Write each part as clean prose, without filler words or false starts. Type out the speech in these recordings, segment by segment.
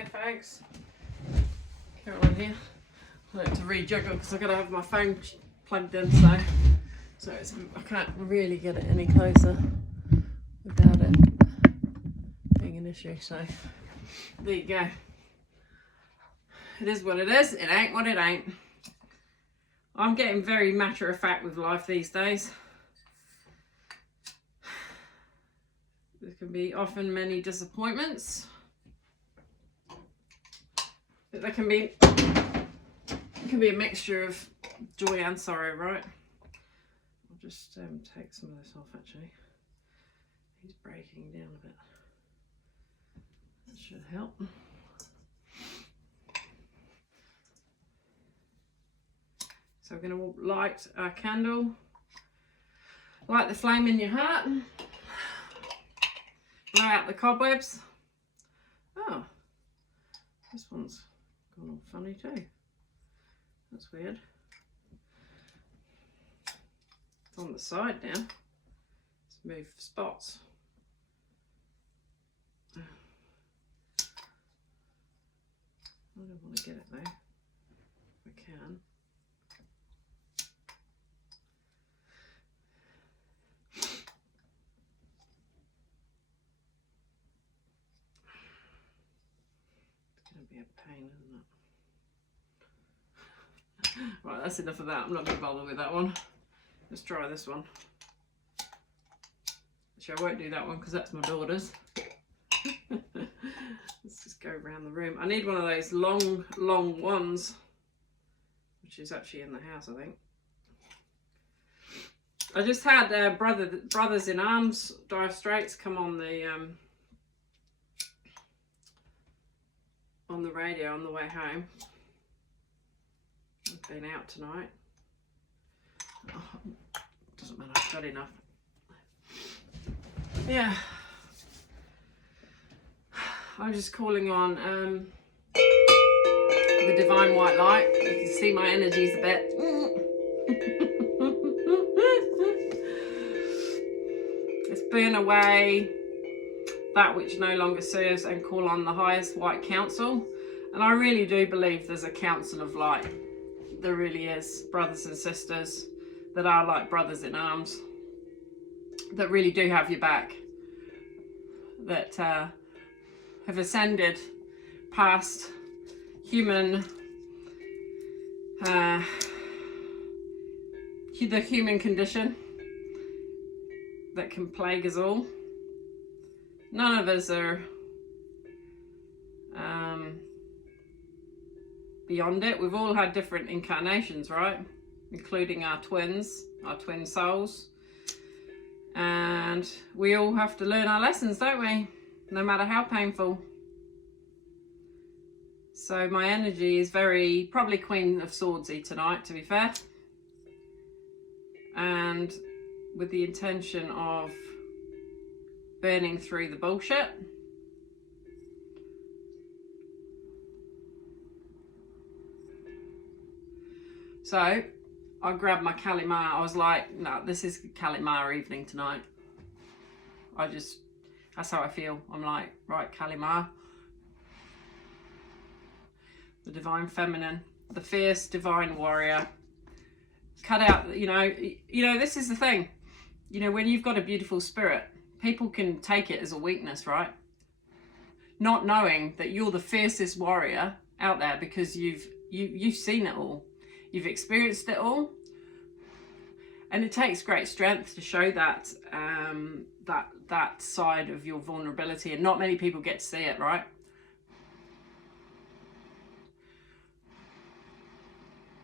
Hi folks, Caroline here. I like to rejiggle because I've got to have my phone plugged in, so I can't really get it any closer without it being an issue. So there you go. It is what it is. It ain't what it ain't. I'm getting very matter of fact with life these days. There can be often many disappointments. But there can be a mixture of joy and sorrow, right? I'll just take some of this off actually. He's breaking down a bit. That should help. So we're going to light our candle. Light the flame in your heart. Blow out the cobwebs. Oh, this one's gone all funny too. That's weird. It's on the side now. Let's move spots. I don't want to get it though. If I can. It's going to be a pain, isn't it? Right, that's enough of that. I'm not going to bother with that one. Let's try this one. Actually, I won't do that one because that's my daughter's. Let's just go around the room. I need one of those long ones, which is actually in the house, I think. I just had Brothers in Arms, Dire Straits, come on the radio on the way home. I've been out tonight. Oh, doesn't matter, I've got enough. Yeah. I'm just calling on the divine white light. You can see my energies a bit. Let's burn away that which no longer serves and call on the highest white council. And I really do believe there's a council of light. There really is, brothers and sisters that are like brothers in arms, that really do have your back, that have ascended past human, the human condition that can plague us all. None of us are beyond it. We've all had different incarnations, right? Including our twin souls. And we all have to learn our lessons, don't we? No matter how painful. So my energy is very, probably Queen of Swordsy tonight, to be fair. And with the intention of burning through the bullshit. So I grabbed my Kalimar. I was like, no, this is Kalimar evening tonight. That's how I feel. I'm like, right, Kalimar. The divine feminine, the fierce divine warrior. Cut out, you know, this is the thing. You know, when you've got a beautiful spirit, people can take it as a weakness, right? Not knowing that you're the fiercest warrior out there because you've seen it all. You've experienced it all. And it takes great strength to show that that side of your vulnerability, and not many people get to see it, right?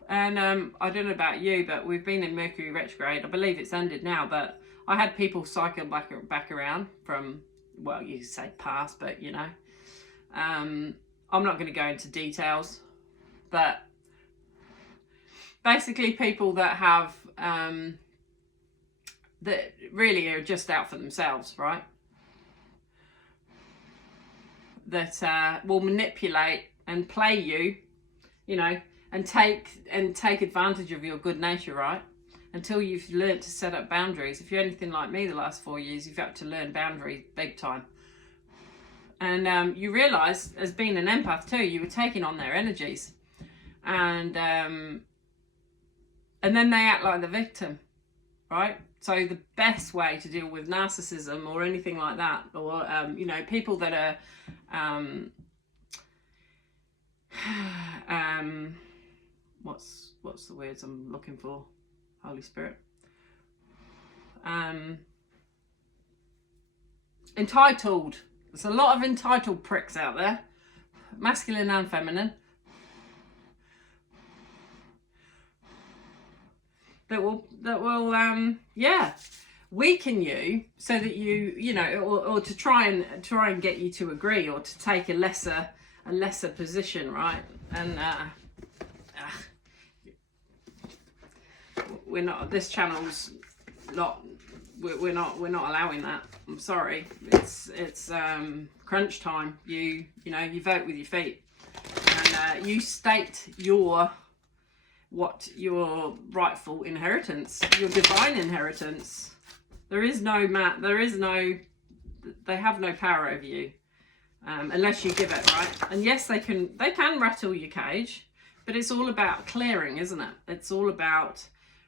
And I don't know about you, but we've been in Mercury retrograde. I believe it's ended now, but I had people cycle back around from, well, you could say past, but you know, I'm not going to go into details, but basically people that have that really are just out for themselves, right? That will manipulate and play you, you know, and take advantage of your good nature, right? Until you've learned to set up boundaries. If you're anything like me the last 4 years, you've had to learn boundaries big time. you realize, as being an empath too, you were taking on their energies, and then they act like the victim, right? So the best way to deal with narcissism or anything like that, or people that are what's the words I'm looking for? Holy Spirit. Entitled. There's a lot of entitled pricks out there, masculine and feminine, that will weaken you, so that or to try and get you to agree, or to take a lesser position, right? And we're not, this channel's not, we're not allowing that. I'm sorry. It's crunch time. You vote with your feet, and you state your rightful inheritance, your divine inheritance. They have no power over you, unless you give it, right? And yes, they can rattle your cage, but it's all about clearing, isn't it? It's all about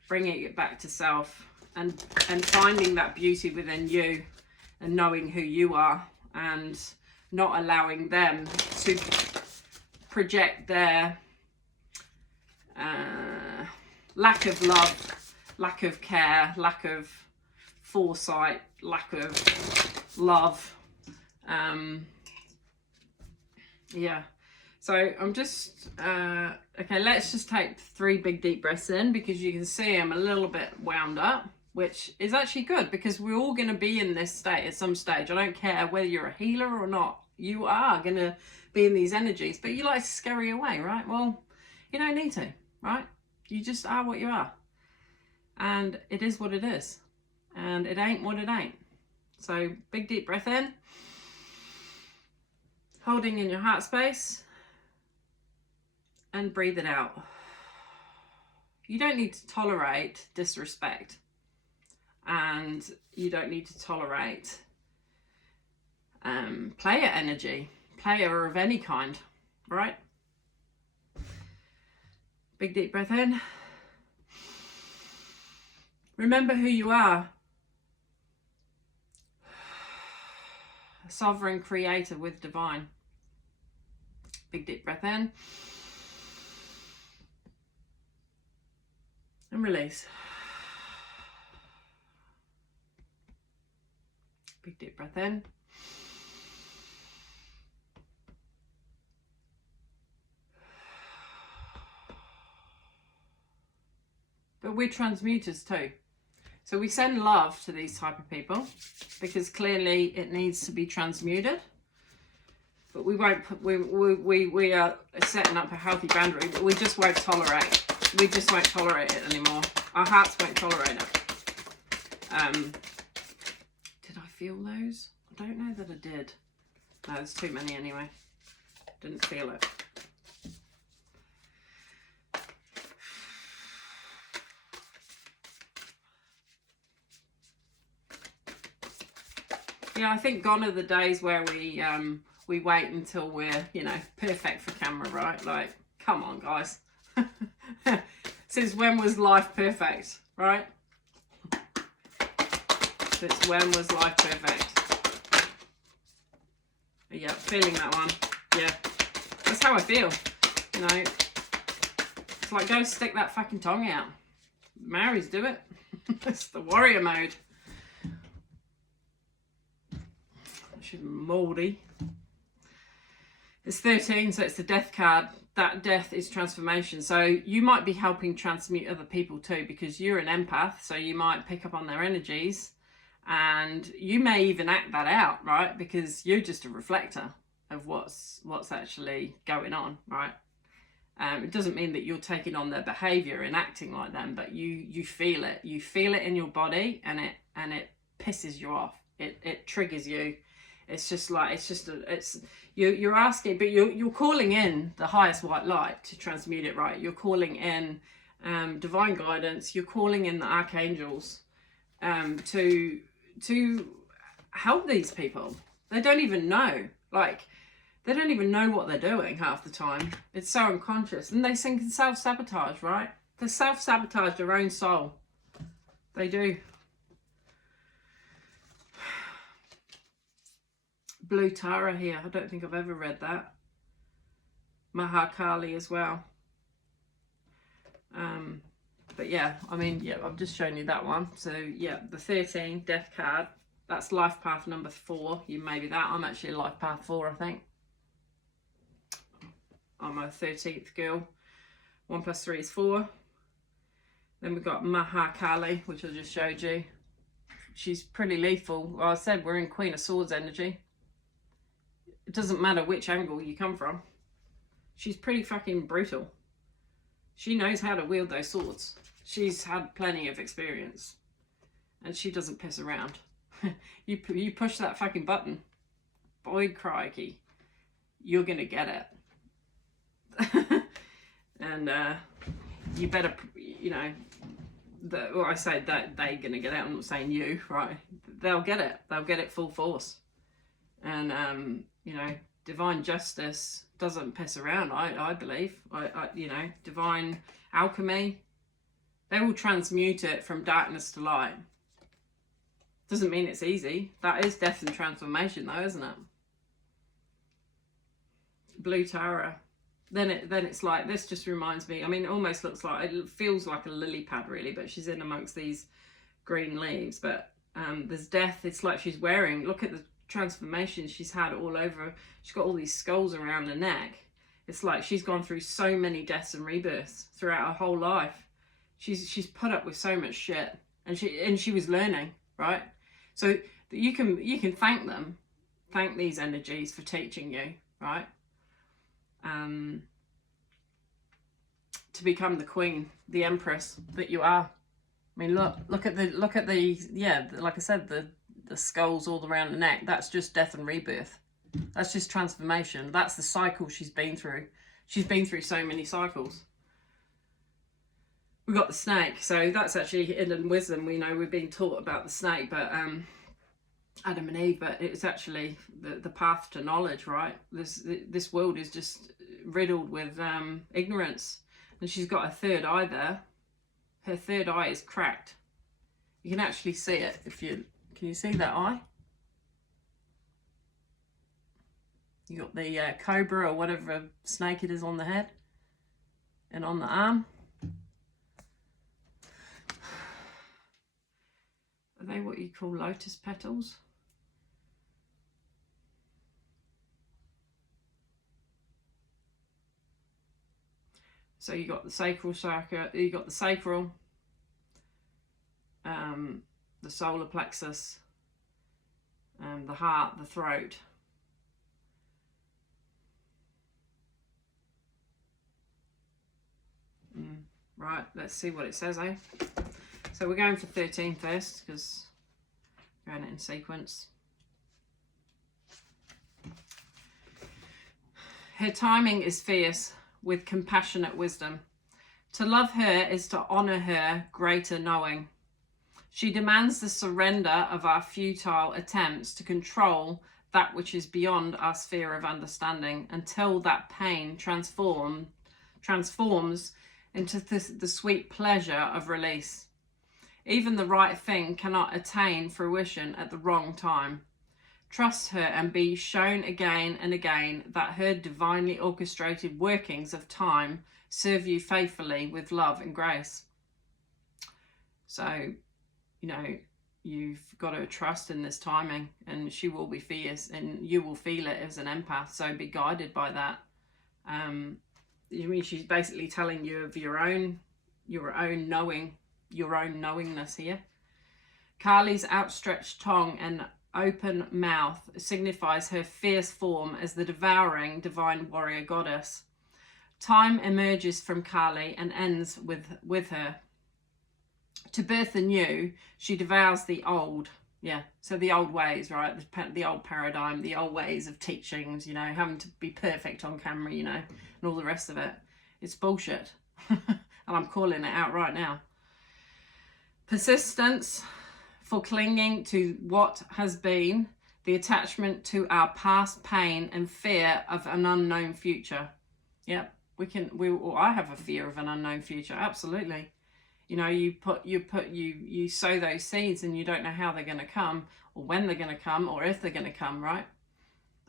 bringing it back to self, and finding that beauty within you, and knowing who you are, and not allowing them to project their lack of love, lack of care, lack of foresight, lack of love. So I'm just okay, let's just take 3 big deep breaths in, because you can see I'm a little bit wound up, which is actually good, because we're all going to be in this state at some stage. I don't care whether you're a healer or not, you are going to be in these energies, but you like to scurry away, right? Well, you don't need to, right? You just are what you are, and it is what it is, and it ain't what it ain't. So big deep breath in, holding in your heart space, and breathe it out. You don't need to tolerate disrespect, and you don't need to tolerate player energy, player of any kind, right? Big deep breath in. Remember who you are. A sovereign creator with divine. Big deep breath in. And release. Big deep breath in. But we're transmuters too. So we send love to these type of people, because clearly it needs to be transmuted. But we won't, we are setting up a healthy boundary, but we just won't tolerate. We just won't tolerate it anymore. Our hearts won't tolerate it. Did I feel those? I don't know that I did. No, there's too many anyway. Didn't feel it. Yeah, I think gone are the days where we wait until we're, perfect for camera, right? Like, come on, guys. Since when was life perfect, right? Since when was life perfect? Yeah, feeling that one. Yeah, that's how I feel. It's like, go stick that fucking tongue out. Maoris do it. It's the warrior mode. She's mouldy. It's 13, so it's the death card. That death is transformation. So you might be helping transmute other people too, because you're an empath. So you might pick up on their energies, and you may even act that out, right? Because you're just a reflector of what's actually going on, right? It doesn't mean that you're taking on their behavior and acting like them, but you feel it. You feel it in your body, and it pisses you off. It triggers you. It's just like, you're asking, but you're calling in the highest white light to transmute it, right? You're calling in divine guidance. You're calling in the archangels to help these people. They don't even know. Like, they don't even know what they're doing half the time. It's so unconscious. And they can self-sabotage, right? They self-sabotage their own soul. They do. Blue Tara here. I don't think I've ever read that. Mahakali as well. But yeah, I mean, yeah, I've just shown you that one. So yeah, the 13 death card. That's life path number 4. You maybe that. I'm actually life path 4, I think. I'm a 13th girl. 1 + 3 is 4. Then we've got Mahakali, which I just showed you. She's pretty lethal. Well, I said we're in Queen of Swords energy. It doesn't matter which angle you come from. She's pretty fucking brutal. She knows how to wield those swords. She's had plenty of experience. And she doesn't piss around. You push that fucking button. Boy crikey. You're going to get it. And you better, you know, well, I say that they're going to get it. I'm not saying you, right? They'll get it. They'll get it full force. And, you know, divine justice doesn't piss around, I believe. You know, divine alchemy, they will transmute it from darkness to light. Doesn't mean it's easy. That is death and transformation though, isn't it? Blue Tara. Then it's like, this just reminds me, I mean, it almost looks like, it feels like a lily pad really, but she's in amongst these green leaves. But there's death. It's like she's wearing, look at the transformation she's had all over. She's got all these skulls around her neck. It's like she's gone through so many deaths and rebirths throughout her whole life. She's put up with so much shit, and she was learning, right? So you can thank them, thank these energies for teaching you, right? To become the queen, the empress that you are. I mean, look at the yeah, like I said, the skulls all around the neck. That's just death and rebirth. That's just transformation. That's the cycle she's been through. She's been through so many cycles. We've got the snake. So that's actually hidden wisdom. We know we've been taught about the snake, but Adam and Eve, but it's actually the path to knowledge, right? This world is just riddled with ignorance. And she's got a third eye there. Her third eye is cracked. You can actually see it if you... Can you see that eye? You got the cobra or whatever snake it is on the head and on the arm. Are they what you call lotus petals? So you got the sacral chakra, you got the sacral, the solar plexus, the heart, the throat. Right, let's see what it says, eh? So we're going for 13 first, because we're going in sequence. Her timing is fierce, with compassionate wisdom. To love her is to honour her greater knowing. She demands the surrender of our futile attempts to control that which is beyond our sphere of understanding, until that pain transforms into the sweet pleasure of release. Even the right thing cannot attain fruition at the wrong time. Trust her and be shown again and again that her divinely orchestrated workings of time serve you faithfully with love and grace. So, you know, you've got to trust in this timing, and she will be fierce and you will feel it as an empath. So be guided by that. You mean she's basically telling you of your own knowingness here. Kali's outstretched tongue and open mouth signifies her fierce form as the devouring divine warrior goddess. Time emerges from Kali and ends with her. To birth the new, she devours the old. Yeah, so the old ways, right? The old paradigm, the old ways of teachings, you know, having to be perfect on camera, you know, and all the rest of it. It's bullshit. And I'm calling it out right now. Persistence for clinging to what has been, the attachment to our past pain and fear of an unknown future. Yep, I have a fear of an unknown future, absolutely. You know, you sow those seeds and you don't know how they're going to come, or when they're going to come, or if they're going to come, right?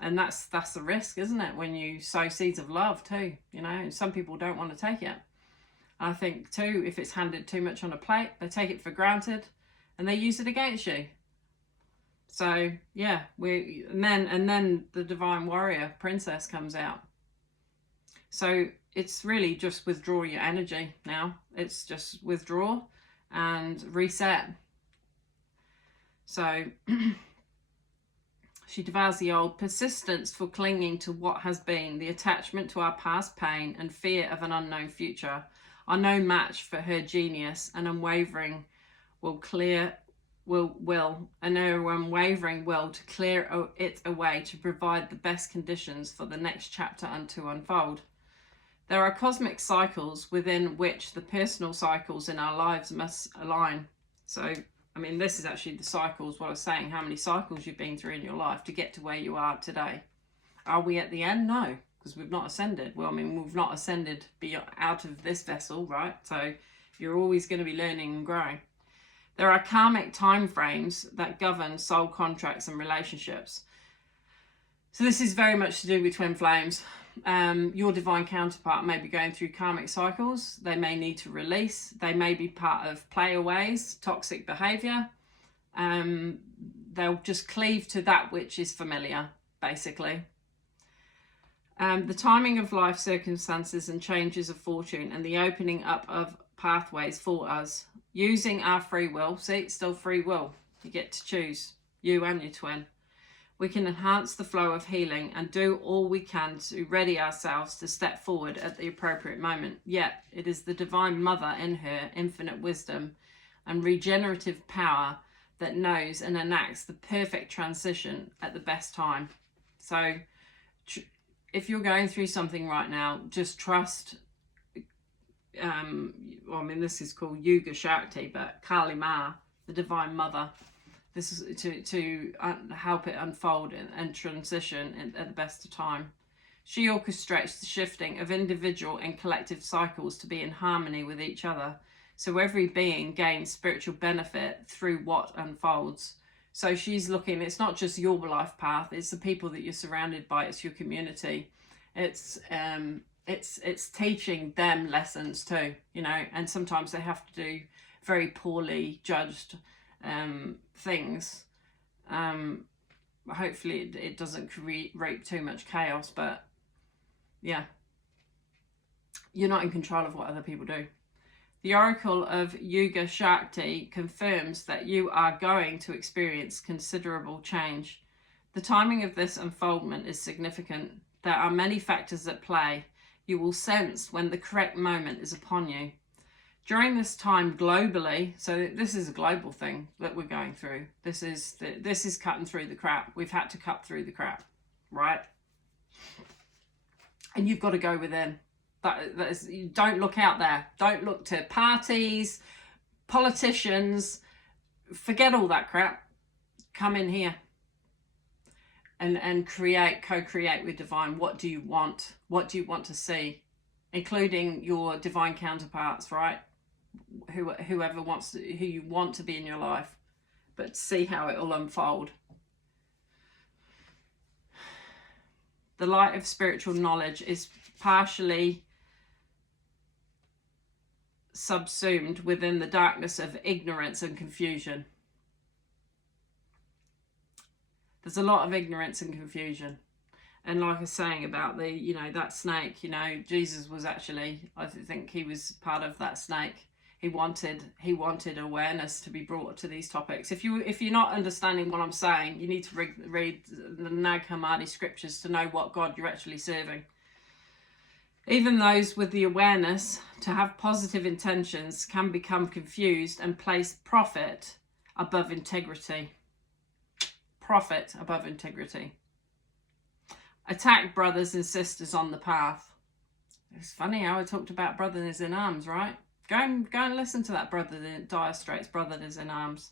And that's the risk, isn't it? When you sow seeds of love too, you know, and some people don't want to take it. I think too, if it's handed too much on a plate, they take it for granted and they use it against you. So yeah, and then the divine warrior princess comes out. So it's really just withdraw your energy now. It's just withdraw and reset. So she devours the old, persistence for clinging to what has been, the attachment to our past pain and fear of an unknown future are no match for her genius and unwavering will to clear it away to provide the best conditions for the next chapter and to unfold. There are cosmic cycles within which the personal cycles in our lives must align. So, I mean, this is actually the cycles, what I was saying, how many cycles you've been through in your life to get to where you are today. Are we at the end? No, because we've not ascended. Well, I mean, we've not ascended out of this vessel, right? So you're always going to be learning and growing. There are karmic time frames that govern soul contracts and relationships. So this is very much to do with twin flames. Your divine counterpart may be going through karmic cycles. They may need to release. They may be part of playaways, toxic behavior. They'll just cleave to that which is familiar, basically. The timing of life circumstances and changes of fortune and the opening up of pathways for us using our free will. See, it's still free will. You get to choose, you and your twin. We can enhance the flow of healing and do all we can to ready ourselves to step forward at the appropriate moment. Yet it is the Divine Mother in her infinite wisdom and regenerative power that knows and enacts the perfect transition at the best time. So if you're going through something right now, just trust. Well, I mean, this is called Yuga Shakti, but Kali Ma, the Divine Mother. This is to help it unfold and transition at the best of time. She orchestrates the shifting of individual and collective cycles to be in harmony with each other, so every being gains spiritual benefit through what unfolds. So she's looking, it's not just your life path, it's the people that you're surrounded by, it's your community. It's teaching them lessons too, you know, and sometimes they have to do very poorly judged things. Hopefully it doesn't create too much chaos, but yeah, you're not in control of what other people do. The Oracle of Yuga Shakti confirms that you are going to experience considerable change. The timing of this unfoldment is significant. There are many factors at play. You will sense when the correct moment is upon you. During this time globally, so this is a global thing that we're going through. This is cutting through the crap. We've had to cut through the crap, right? And you've got to go within. That is, don't look out there. Don't look to parties, politicians. Forget all that crap. Come in here and co-create with divine. What do you want? What do you want to see? Including your divine counterparts, right? Who you want to be in your life, but see how it will unfold. The light of spiritual knowledge is partially subsumed within the darkness of ignorance and confusion. There's a lot of ignorance and confusion. And like I was saying about that snake, Jesus was actually, I think he was part of that snake. He wanted awareness to be brought to these topics. If you're not understanding what I'm saying, you need to read the Nag Hammadi scriptures to know what God you're actually serving. Even those with the awareness to have positive intentions can become confused and place profit above integrity. Profit above integrity. Attack brothers and sisters on the path. It's funny how I talked about brothers in arms, right? Go and listen to that Dire Straits, Brothers in Arms.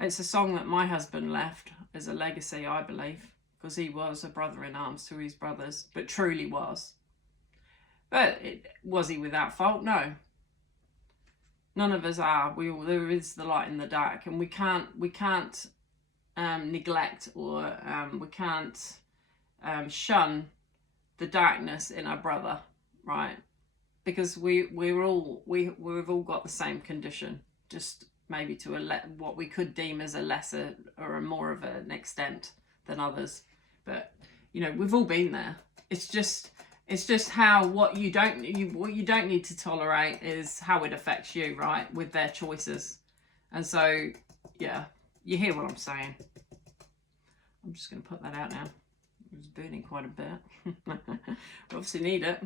It's a song that my husband left as a legacy, I believe, because he was a brother in arms to his brothers, but truly was. But was he without fault? No. None of us are. There is the light in the dark, and we can't neglect or we can't shun the darkness in our brother, right? Because we've all got the same condition, just maybe to what we could deem as a lesser or a more of an extent than others. But you know, we've all been there. It's just how what you don't need to tolerate is how it affects you, right, with their choices. And so, yeah, you hear what I'm saying. I'm just going to put that out now. It was burning quite a bit. We obviously need it.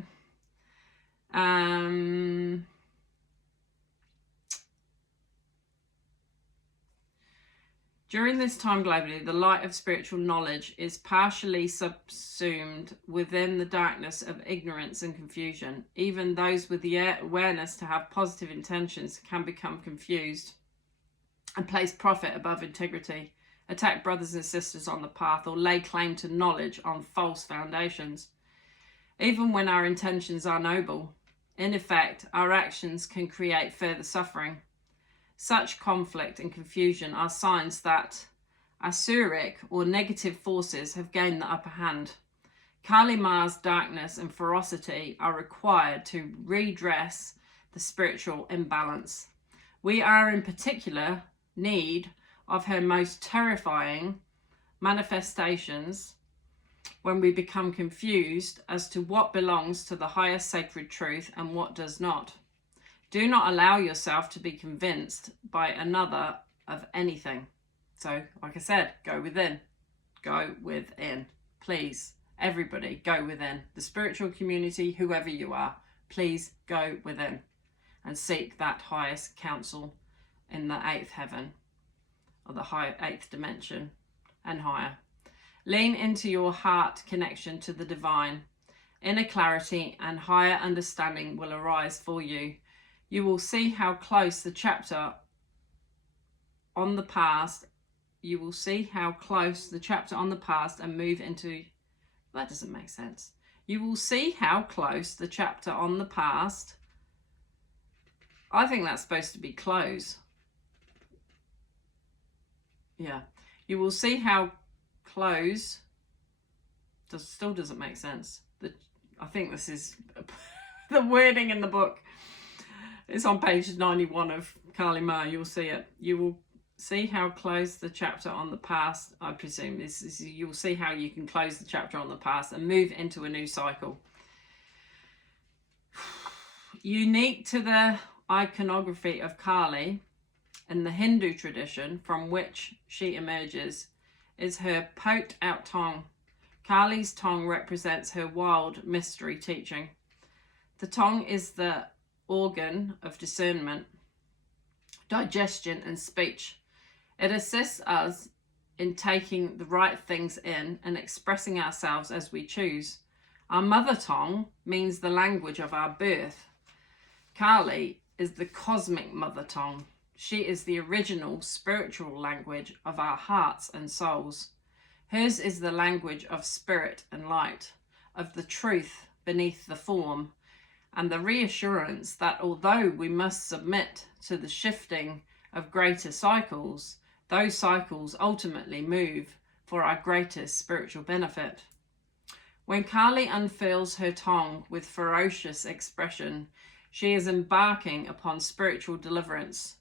During this time globally, the light of spiritual knowledge is partially subsumed within the darkness of ignorance and confusion. Even those with the awareness to have positive intentions can become confused and place profit above integrity, attack brothers and sisters on the path, or lay claim to knowledge on false foundations. Even when our intentions are noble, in effect, our actions can create further suffering. Such conflict and confusion are signs that Asuric or negative forces have gained the upper hand. Kali Ma's darkness and ferocity are required to redress the spiritual imbalance. We are in particular need of her most terrifying manifestations when we become confused as to what belongs to the highest sacred truth and what does not. Do not allow yourself to be convinced by another of anything. So, like I said, go within. Go within. Please, everybody, go within. The spiritual community, whoever you are, please go within and seek that highest counsel in the 8th heaven, or the 8th dimension and higher. Lean into your heart connection to the divine. Inner clarity and higher understanding will arise for you. You will see how close the chapter on the past, and move into, that doesn't make sense. You will see how close the chapter on the past, I think that's supposed to be close. Yeah. You will see how close, still doesn't make sense. I think this is the wording in the book. It's on page 91 of Kali Ma. You'll see it. You will see how close the chapter on the past, I presume, you'll see how you can close the chapter on the past and move into a new cycle. Unique to the iconography of Kali in the Hindu tradition from which she emerges is her poked out tongue. Kali's tongue represents her wild mystery teaching. The tongue is the organ of discernment, digestion, and speech. It assists us in taking the right things in and expressing ourselves as we choose. Our mother tongue means the language of our birth. Kali is the cosmic mother tongue. She is the original spiritual language of our hearts and souls. Hers is the language of spirit and light, of the truth beneath the form, and the reassurance that although we must submit to the shifting of greater cycles, those cycles ultimately move for our greatest spiritual benefit. When Kali unfurls her tongue with ferocious expression, she is embarking upon spiritual deliverance.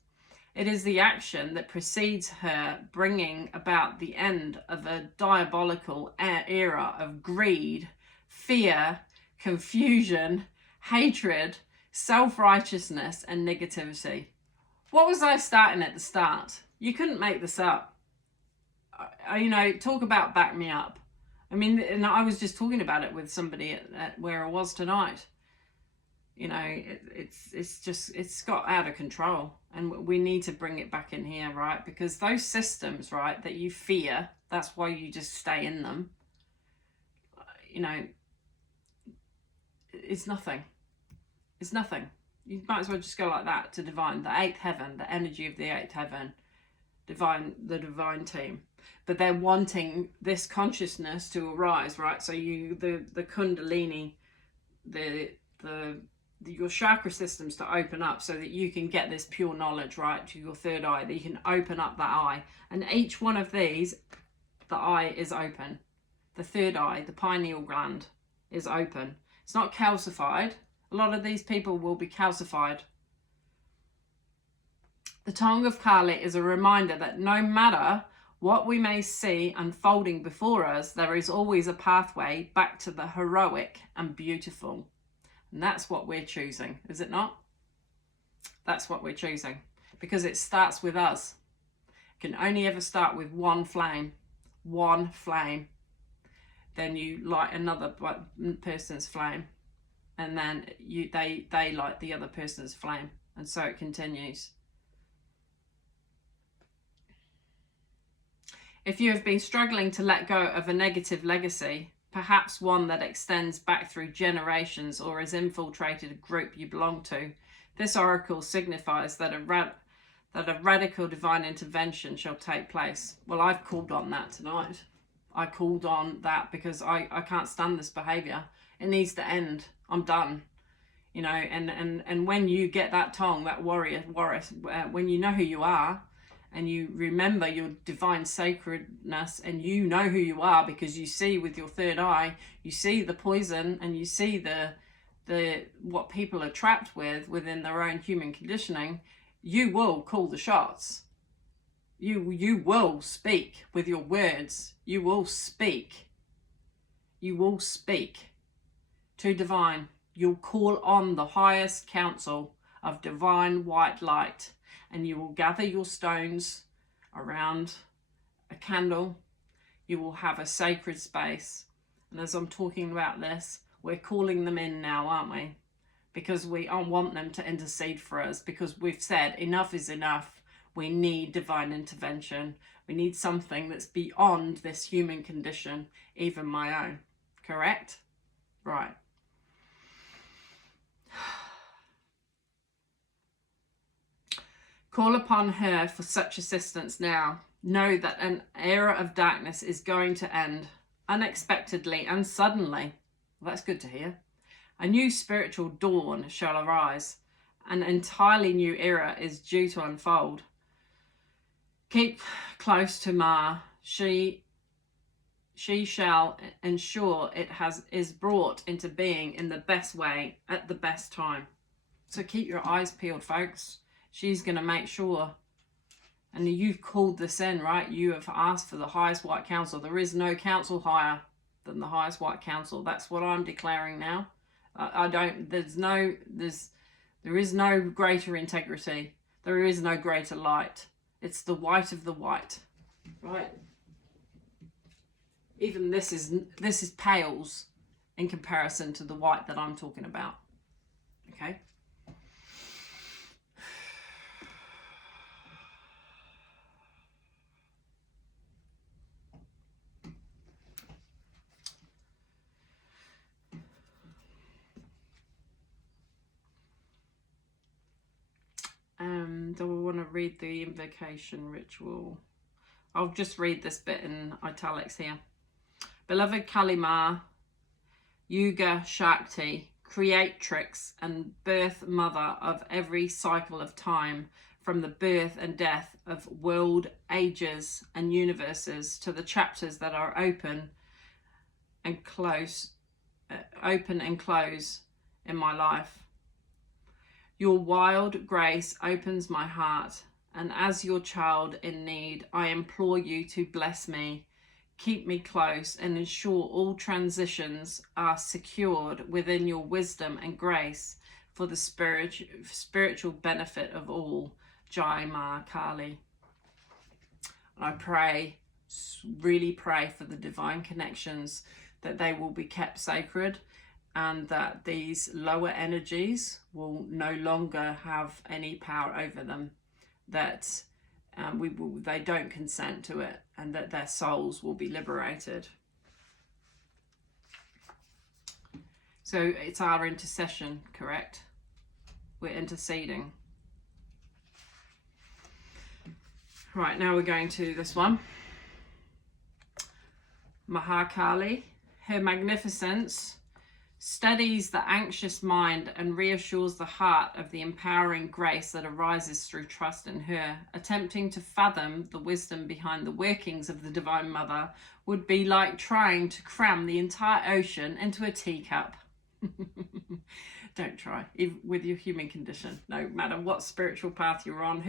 It is the action that precedes her bringing about the end of a diabolical era of greed, fear, confusion, hatred, self-righteousness, and negativity. What was I starting at the start? You couldn't make this up. Talk about back me up. I mean, and I was just talking about it with somebody at where I was tonight. It's got out of control, and we need to bring it back in here, right? Because those systems, right, that you fear, that's why you just stay in them. It's nothing. It's nothing. You might as well just go like that to divine, the 8th heaven, the energy of the 8th heaven. the divine team, but they're wanting this consciousness to arise, right? So the kundalini, your chakra systems to open up so that you can get this pure knowledge, right, to your third eye, that you can open up that eye. And each one of these, the eye is open. The third eye, the pineal gland, is open. It's not calcified. A lot of these people will be calcified. The tongue of Kali is a reminder that no matter what we may see unfolding before us, there is always a pathway back to the heroic and beautiful. And that's what we're choosing, is it not? That's what we're choosing. Because it starts with us. It can only ever start with one flame. One flame. Then you light another person's flame. And then they light the other person's flame. And so it continues. If you have been struggling to let go of a negative legacy, perhaps one that extends back through generations or has infiltrated a group you belong to, this oracle signifies that a radical divine intervention shall take place. Well, I've called on that tonight. I called on that because I can't stand this behavior. It needs to end. I'm done. You know, and when you get that tongue, that warrior, when you know who you are, and you remember your divine sacredness, and you know who you are because you see with your third eye, you see the poison, and you see the what people are trapped with within their own human conditioning, you will call the shots. You will speak with your words. You will speak. You will speak to divine. You'll call on the highest council of divine white light, and you will gather your stones around a candle. You will have a sacred space. And as I'm talking about this, we're calling them in now, aren't we? Because we want them to intercede for us, because we've said enough is enough. We need divine intervention. We need something that's beyond this human condition, even my own. Correct? Right. Call upon her for such assistance now. Know that an era of darkness is going to end unexpectedly and suddenly. Well, that's good to hear. A new spiritual dawn shall arise. An entirely new era is due to unfold. Keep close to Ma. She shall ensure it is brought into being in the best way at the best time. So keep your eyes peeled, folks. She's going to make sure. And you've called this in, right? You have asked for the highest white council. There is no council higher than the highest white council. That's what I'm declaring now. There is no greater integrity. There is no greater light. It's the white of the white, right? Even this is pales in comparison to the white that I'm talking about. Okay. Do I want to read the invocation ritual? I'll just read this bit in italics here. Beloved Kali Ma, Yuga Shakti, creatrix and birth mother of every cycle of time, from the birth and death of world, ages and universes to the chapters that are open and close in my life. Your wild grace opens my heart, and as your child in need, I implore you to bless me, keep me close, and ensure all transitions are secured within your wisdom and grace for the spiritual benefit of all. Jai Ma Kali. I pray, really pray for the divine connections, that they will be kept sacred, and that these lower energies will no longer have any power over them, that they don't consent to it, and that their souls will be liberated. So it's our intercession, correct? We're interceding. Right, now we're going to this one. Mahakali. Her magnificence steadies the anxious mind and reassures the heart of the empowering grace that arises through trust in her. Attempting to fathom the wisdom behind the workings of the Divine Mother would be like trying to cram the entire ocean into a teacup. Don't try, even with your human condition. No matter what spiritual path you're on,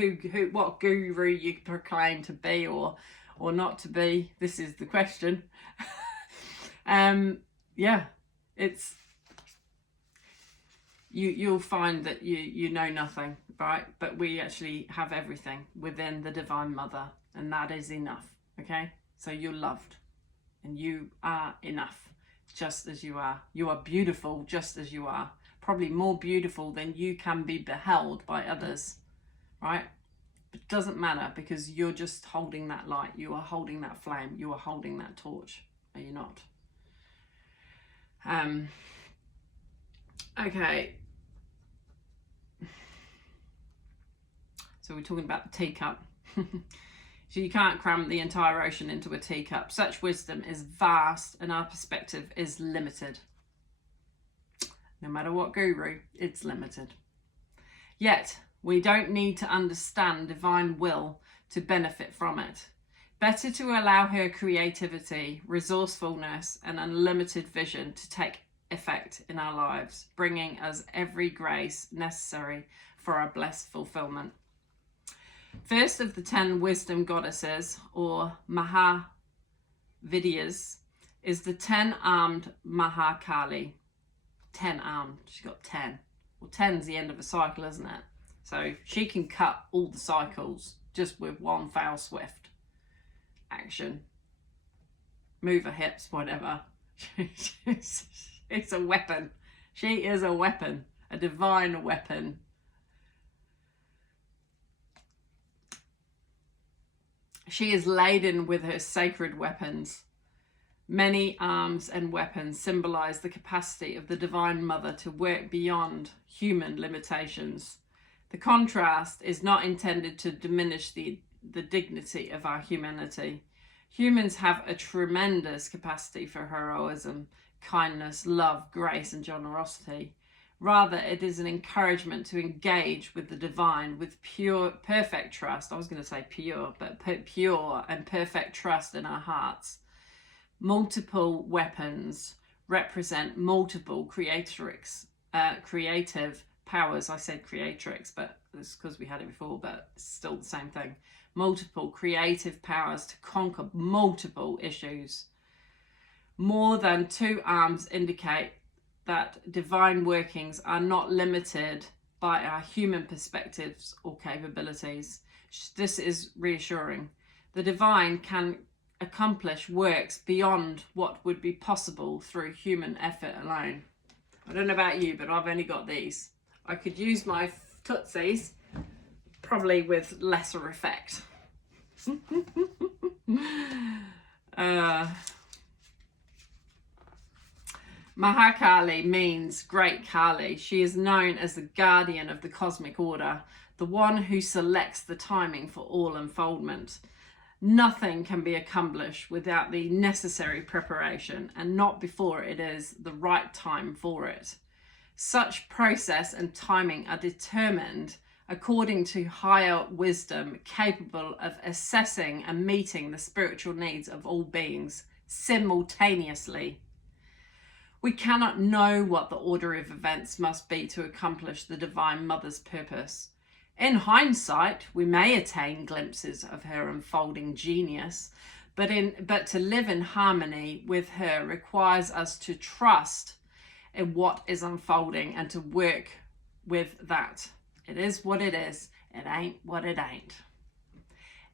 what guru you proclaim to be or not to be. This is the question. Yeah, it's you'll find that you know nothing, right? But we actually have everything within the Divine Mother, and that is enough. Okay, so you're loved, and you are enough, just as you are. You are beautiful, just as you are. Probably more beautiful than you can be beheld by others, right? It doesn't matter, because you're just holding that light. You are holding that flame. You are holding that torch. Are you not? Okay. So we're talking about the teacup. So you can't cram the entire ocean into a teacup. Such wisdom is vast and our perspective is limited. No matter what guru, it's limited. Yet, we don't need to understand divine will to benefit from it. Better to allow her creativity, resourcefulness, and unlimited vision to take effect in our lives, bringing us every grace necessary for our blessed fulfillment. First of the 10 wisdom goddesses, or Mahavidyas, is the 10-armed Mahakali. 10-armed, she's got 10. Well, 10's the end of a cycle, isn't it? So she can cut all the cycles just with one foul swift action. Move her hips, whatever. It's a weapon. She is a weapon, a divine weapon. She is laden with her sacred weapons. Many arms and weapons symbolize the capacity of the Divine Mother to work beyond human limitations. The contrast is not intended to diminish the dignity of our humanity. Humans have a tremendous capacity for heroism, kindness, love, grace, and generosity. Rather, it is an encouragement to engage with the divine with pure, perfect trust. I was going to say pure, but pure and perfect trust in our hearts. Multiple weapons represent multiple creative powers. I said creatrix, but it's because we had it before, but it's still the same thing. Multiple creative powers to conquer multiple issues. More than 2 arms indicate that divine workings are not limited by our human perspectives or capabilities. This is reassuring. The divine can accomplish works beyond what would be possible through human effort alone. I don't know about you, but I've only got these. I could use my tootsies, probably with lesser effect. Mahakali means Great Kali. She is known as the guardian of the cosmic order, the one who selects the timing for all unfoldment. Nothing can be accomplished without the necessary preparation, and not before it is the right time for it. Such process and timing are determined according to higher wisdom, capable of assessing and meeting the spiritual needs of all beings simultaneously. We cannot know what the order of events must be to accomplish the Divine Mother's purpose. In hindsight, we may attain glimpses of her unfolding genius, but to live in harmony with her requires us to trust in what is unfolding and to work with that. It is what it is. It ain't what it ain't.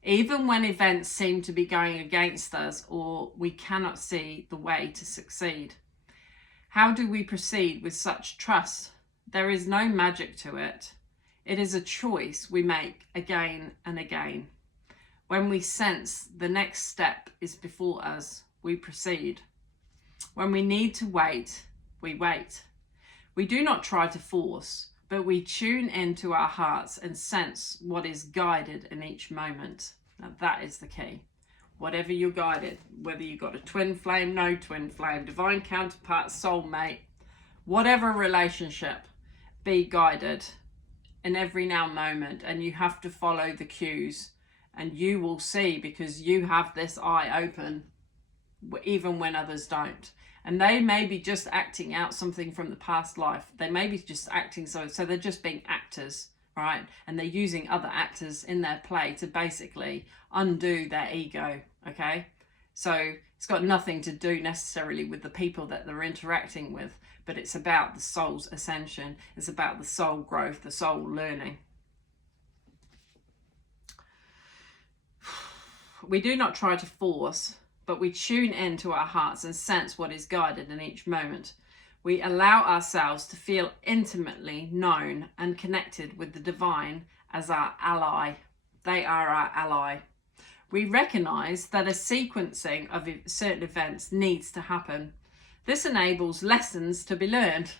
Even when events seem to be going against us or we cannot see the way to succeed. How do we proceed with such trust? There is no magic to it. It is a choice we make again and again. When we sense the next step is before us, we proceed. When we need to wait, we wait. We do not try to force, but we tune into our hearts and sense what is guided in each moment. Now that is the key. Whatever you're guided, whether you've got a twin flame, no twin flame, divine counterpart, soulmate, whatever relationship, be guided in every now moment, and you have to follow the cues, and you will see, because you have this eye open even when others don't. And they may be just acting out something from the past life. They may be just acting so they're just being actors, right? And they're using other actors in their play to basically undo their ego, okay? So it's got nothing to do necessarily with the people that they're interacting with, but it's about the soul's ascension. It's about the soul growth, the soul learning. We do not try to force, but we tune into our hearts and sense what is guided in each moment. We allow ourselves to feel intimately known and connected with the divine as our ally. They are our ally. We recognize that a sequencing of certain events needs to happen. This enables lessons to be learned.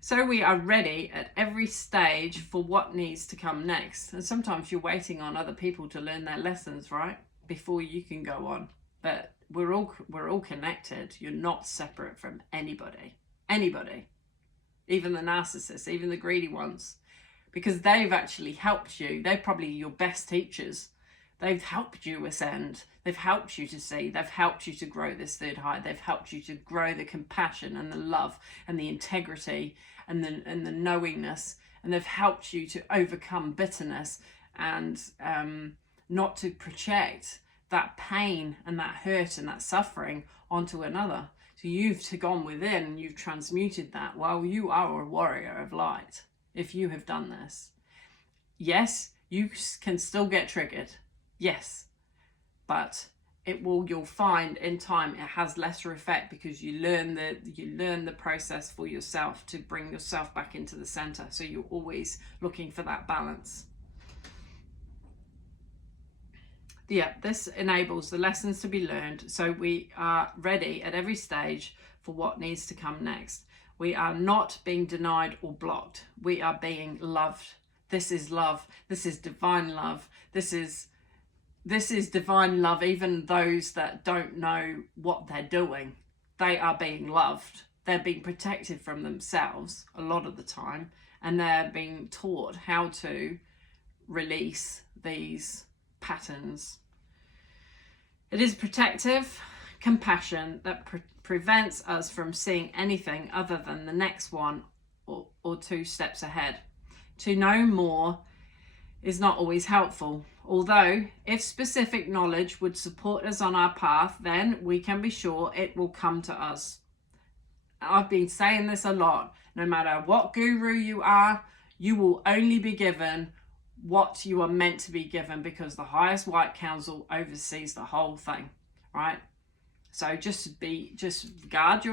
So we are ready at every stage for what needs to come next. And sometimes you're waiting on other people to learn their lessons, right? Before you can go on. But we're all connected. You're not separate from anybody. Even the narcissists, even the greedy ones, because they've actually helped you. They're probably your best teachers. They've helped you ascend. They've helped you to see. They've helped you to grow this third eye. They've helped you to grow the compassion and the love and the integrity and the knowingness. And they've helped you to overcome bitterness and not to project that pain and that hurt and that suffering onto another. So you've gone within and you've transmuted that. Well, you are a warrior of light if you have done this. Yes, you can still get triggered. Yes, but you'll find in time it has lesser effect, because you learn the process for yourself to bring yourself back into the center. So you're always looking for that balance. Yeah, this enables the lessons to be learned, so we are ready at every stage for what needs to come next. We are not being denied or blocked. We are being loved. This is love. This is divine love. This is divine love. Even those that don't know what they're doing, they are being loved. They're being protected from themselves a lot of the time, and they're being taught how to release these patterns. It is protective compassion that prevents us from seeing anything other than the next one or 2 steps ahead. To know more is not always helpful, although if specific knowledge would support us on our path, then we can be sure it will come to us. I've been saying this a lot. No matter what guru you are, you will only be given what you are meant to be given, because the highest white council oversees the whole thing, right? So just protect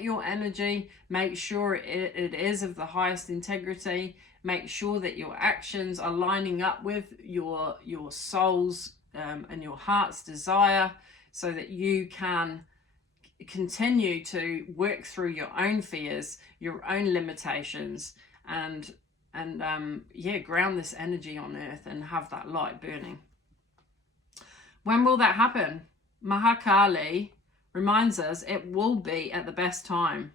your energy, make sure it is of the highest integrity, make sure that your actions are lining up with your soul's and your heart's desire, so that you can continue to work through your own fears, your own limitations, and ground this energy on earth and have that light burning. When will that happen? Mahakali reminds us it will be at the best time.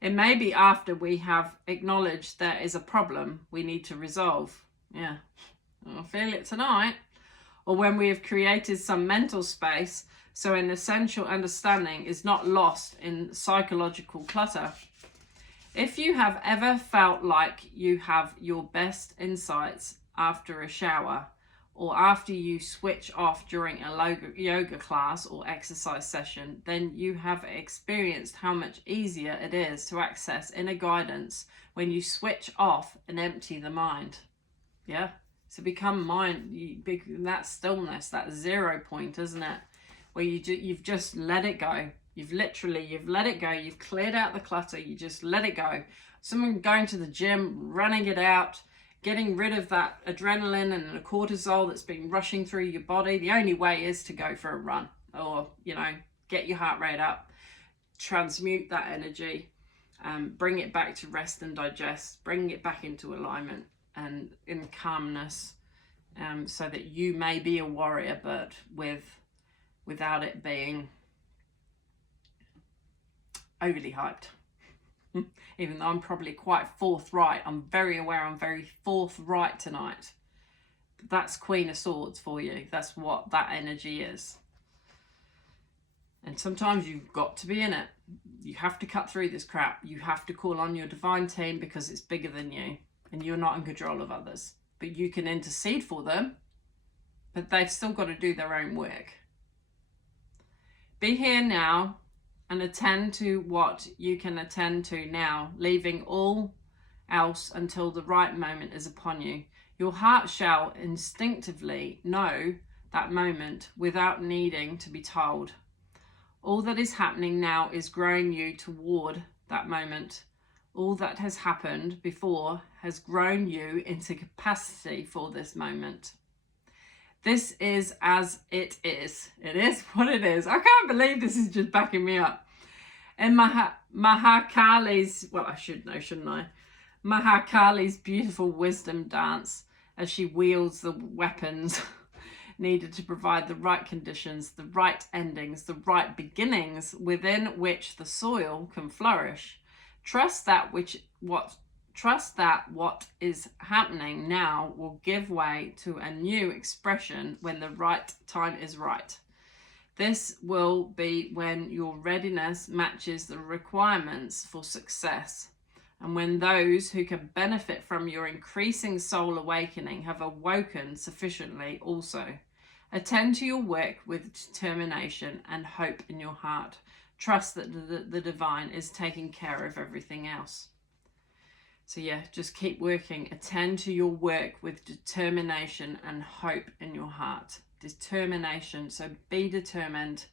It may be after we have acknowledged there is a problem we need to resolve. Yeah, I'll feel it tonight. Or when we have created some mental space so an essential understanding is not lost in psychological clutter. If you have ever felt like you have your best insights after a shower, or after you switch off during a yoga class or exercise session, then you have experienced how much easier it is to access inner guidance when you switch off and empty the mind. Yeah, so become that stillness, that 0 point, isn't it? Where you've just let it go. You've let it go. You've cleared out the clutter. You just let it go. Someone going to the gym, running it out, getting rid of that adrenaline and the cortisol that's been rushing through your body. The only way is to go for a run, or, get your heart rate up, transmute that energy, bring it back to rest and digest, bring it back into alignment. and in calmness, so that you may be a warrior, but without it being overly hyped. Even though I'm probably quite forthright, I'm very aware I'm very forthright tonight. That's Queen of Swords for you. That's what that energy is. And sometimes you've got to be in it. You have to cut through this crap. You have to call on your divine team because it's bigger than you and you're not in control of others. But you can intercede for them, but they've still got to do their own work. Be here now and attend to what you can attend to now, leaving all else until the right moment is upon you. Your heart shall instinctively know that moment without needing to be told. All that is happening now is growing you toward that moment. All that has happened before has grown you into capacity for this moment. This is as it is. It is what it is. I can't believe this is just backing me up. And Mahakali's, well, I should know, shouldn't I? Mahakali's beautiful wisdom dance as she wields the weapons needed to provide the right conditions, the right endings, the right beginnings within which the soil can flourish. Trust that what is happening now will give way to a new expression when the right time is right. This will be when your readiness matches the requirements for success, and when those who can benefit from your increasing soul awakening have awoken sufficiently also. Attend to your work with determination and hope in your heart. Trust that the divine is taking care of everything else. So yeah, just keep working. Attend to your work with determination and hope in your heart. Determination. So be determined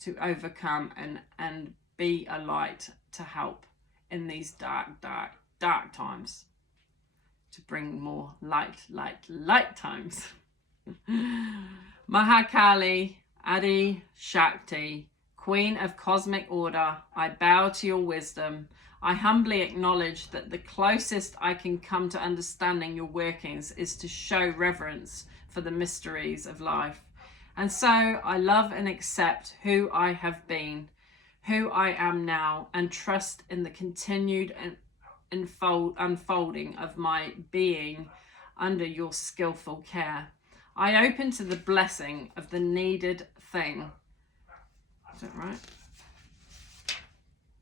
to overcome and be a light to help in these dark times. To bring more light times. Mahakali, Adi Shakti, Queen of Cosmic Order, I bow to your wisdom. I humbly acknowledge that the closest I can come to understanding your workings is to show reverence for the mysteries of life. And so I love and accept who I have been, who I am now, and trust in the continued unfolding of my being under your skillful care. I open to the blessing of the needed thing. Is that right?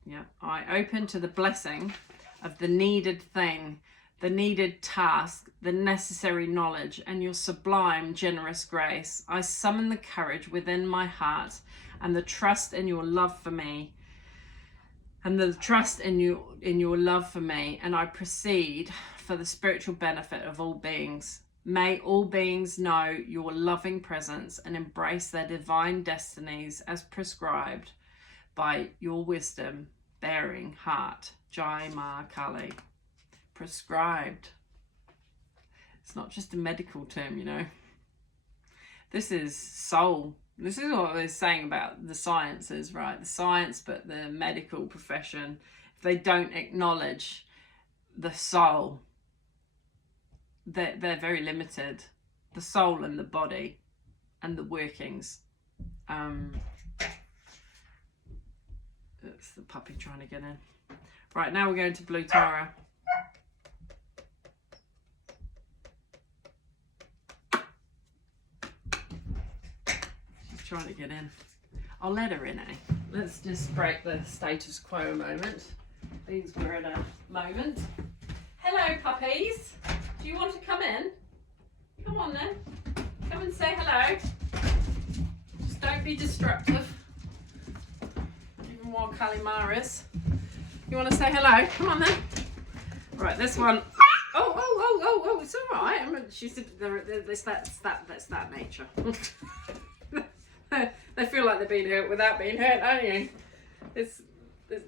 Yeah. I open to the blessing of the needed thing, the needed task, the necessary knowledge, and your sublime, generous grace. I summon the courage within my heart and the trust in your love for me. And the trust in your love for me, and I proceed for the spiritual benefit of all beings. May all beings know your loving presence and embrace their divine destinies as prescribed by your wisdom bearing heart. Jai Ma Kali. Prescribed. It's not just a medical term, you know. This is soul. This is what we're saying about the sciences, right? The science, but the medical profession, if they don't acknowledge the soul, they're very limited. The soul and the body and the workings. That's the puppy trying to get in. Right, now we're going to Blue Tara. She's trying to get in. I'll let her in, eh? Let's just break the status quo a moment. These were at a moment. Hello, puppies. Do you want to come in? Come on then. Come and say hello. Just don't be destructive. Even while Kalimar is. You want to say hello? Come on then. Right, this one. Oh, it's all right. I mean, she said that's that nature. They feel like they're being hurt without being hurt, don't you?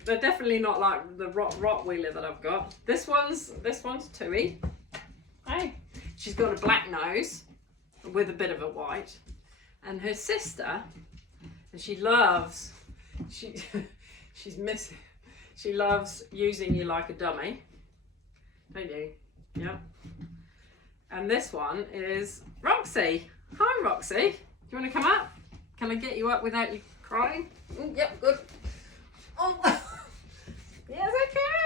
They're definitely not like the Rottweiler that I've got. This one's Tui. Hey, she's got a black nose with a bit of a white, and her sister, and she loves using you like a dummy, don't you? Yeah. And this one is Roxy. Hi, Roxy. Do you want to come up? Can I get you up without you crying? Yep, good. Oh, yes,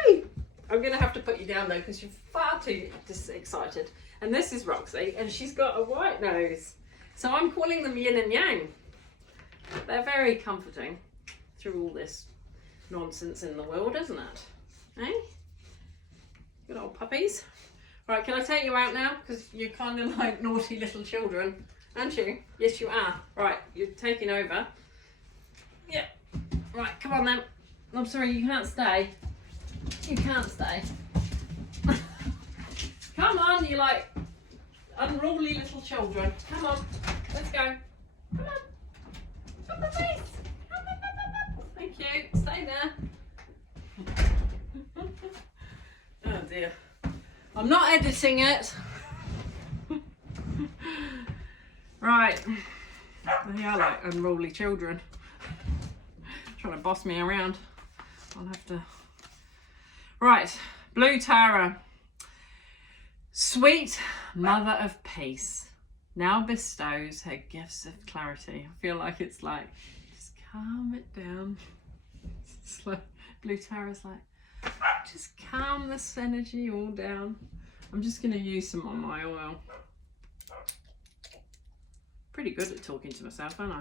okay. I'm going to have to put you down though because you're far too excited. And this is Roxy, and she's got a white nose. So I'm calling them yin and yang. They're very comforting through all this nonsense in the world, isn't it? Eh? Good old puppies. Right, can I take you out now? Because you're kind of like naughty little children, aren't you? Yes, you are. Right, you're taking over. Yep. Right, come on then. I'm sorry, you can't stay. You can't stay. Come on, you like unruly little children. Come on, let's go. Come on. Come on, please. Thank you. Stay there. Oh dear. I'm not editing it. Right. They are like unruly children. Trying to boss me around. I'll have to. Right. Blue Tara. Sweet Mother of Peace now bestows her gifts of clarity. I feel like it's like, just calm it down. It's like, Blue Tara's like, just calm this energy all down. I'm just going to use some on my oil. Pretty good at talking to myself, aren't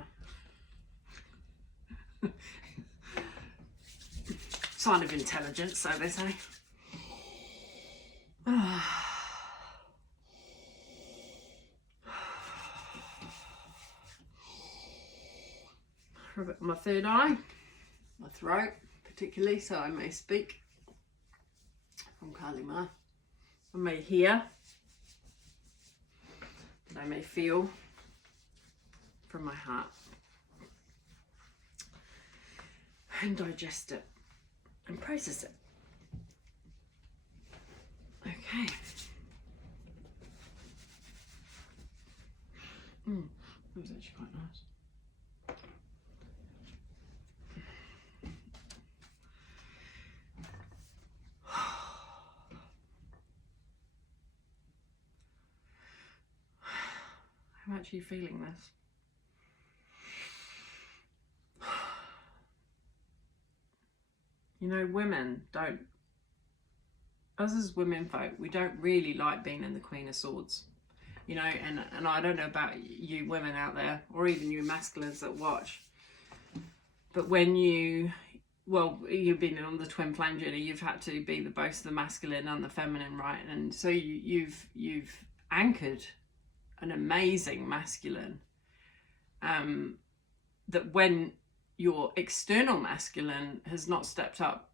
I? Sign of intelligence, so they say. Rub it on my third eye, my throat particularly, so I may speak from Kali Ma. I may hear, but I may feel from my heart and digest it and process it. Okay. That was actually quite nice. How much are you feeling this? You know, women don't, us as women folk, we don't really like being in the Queen of Swords. You know, and I don't know about you women out there, or even you masculines that watch, but when you, well, you've been on the twin flame journey, you've had to be both the masculine and the feminine, right? And so you've anchored an amazing masculine, that when your external masculine has not stepped up,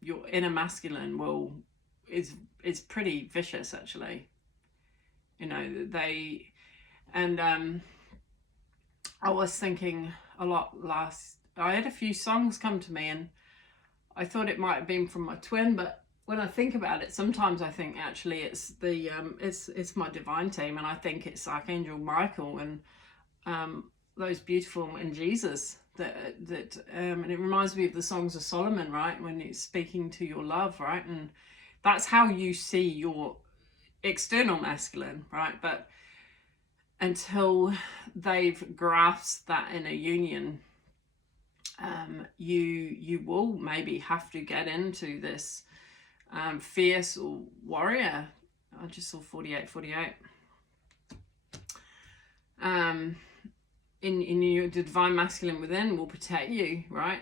your inner masculine is pretty vicious, actually. You know, they, and I was thinking a lot I had a few songs come to me, and I thought it might have been from my twin, but when I think about it, sometimes I think actually it's the it's my divine team, and I think it's Archangel Michael and those beautiful in Jesus that and it reminds me of the Songs of Solomon, right? When it's speaking to your love, right? And that's how you see your external masculine, right? But until they've grasped that in a union, you will maybe have to get into this fierce or warrior. I just saw 48. In your divine masculine within will protect you, right?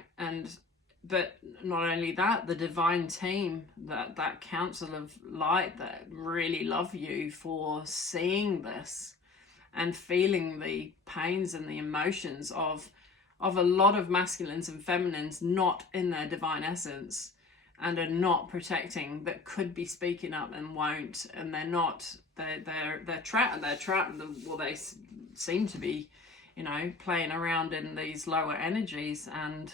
But not only that, the divine team, that council of light that really love you for seeing this and feeling the pains and the emotions of a lot of masculines and feminines not in their divine essence and are not protecting, that could be speaking up and won't, and they're trapped, well, they seem to be, you know, playing around in these lower energies, and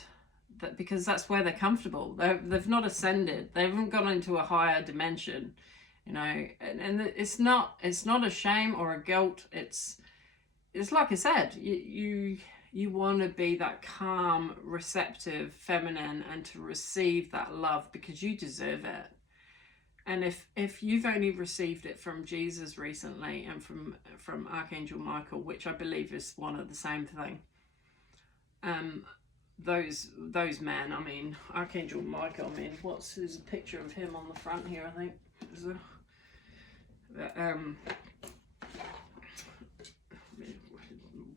that because that's where they're comfortable. They've not ascended, they haven't gone into a higher dimension, you know, and it's not a shame or a guilt. It's like I said, you want to be that calm, receptive feminine and to receive that love because you deserve it. And if you've only received it from Jesus recently and from Archangel Michael, which I believe is one of the same thing, those men, I mean, Archangel Michael, I mean, there's a picture of him on the front here, I think.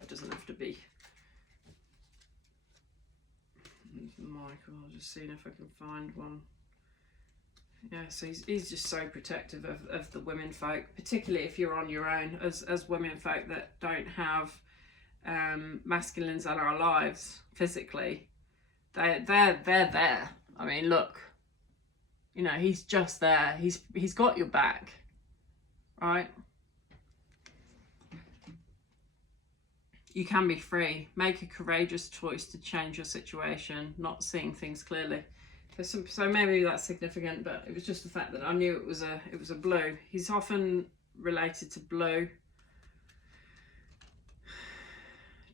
It doesn't have to be Michael. I'll just see if I can find one. Yeah, so he's just so protective of the women folk, particularly if you're on your own as women folk that don't have masculines in our lives physically. They're there. I mean, look, you know, he's just there. He's got your back, right? You can be free. Make a courageous choice to change your situation, not seeing things clearly. So maybe that's significant, but it was just the fact that I knew it was a blue. He's often related to blue.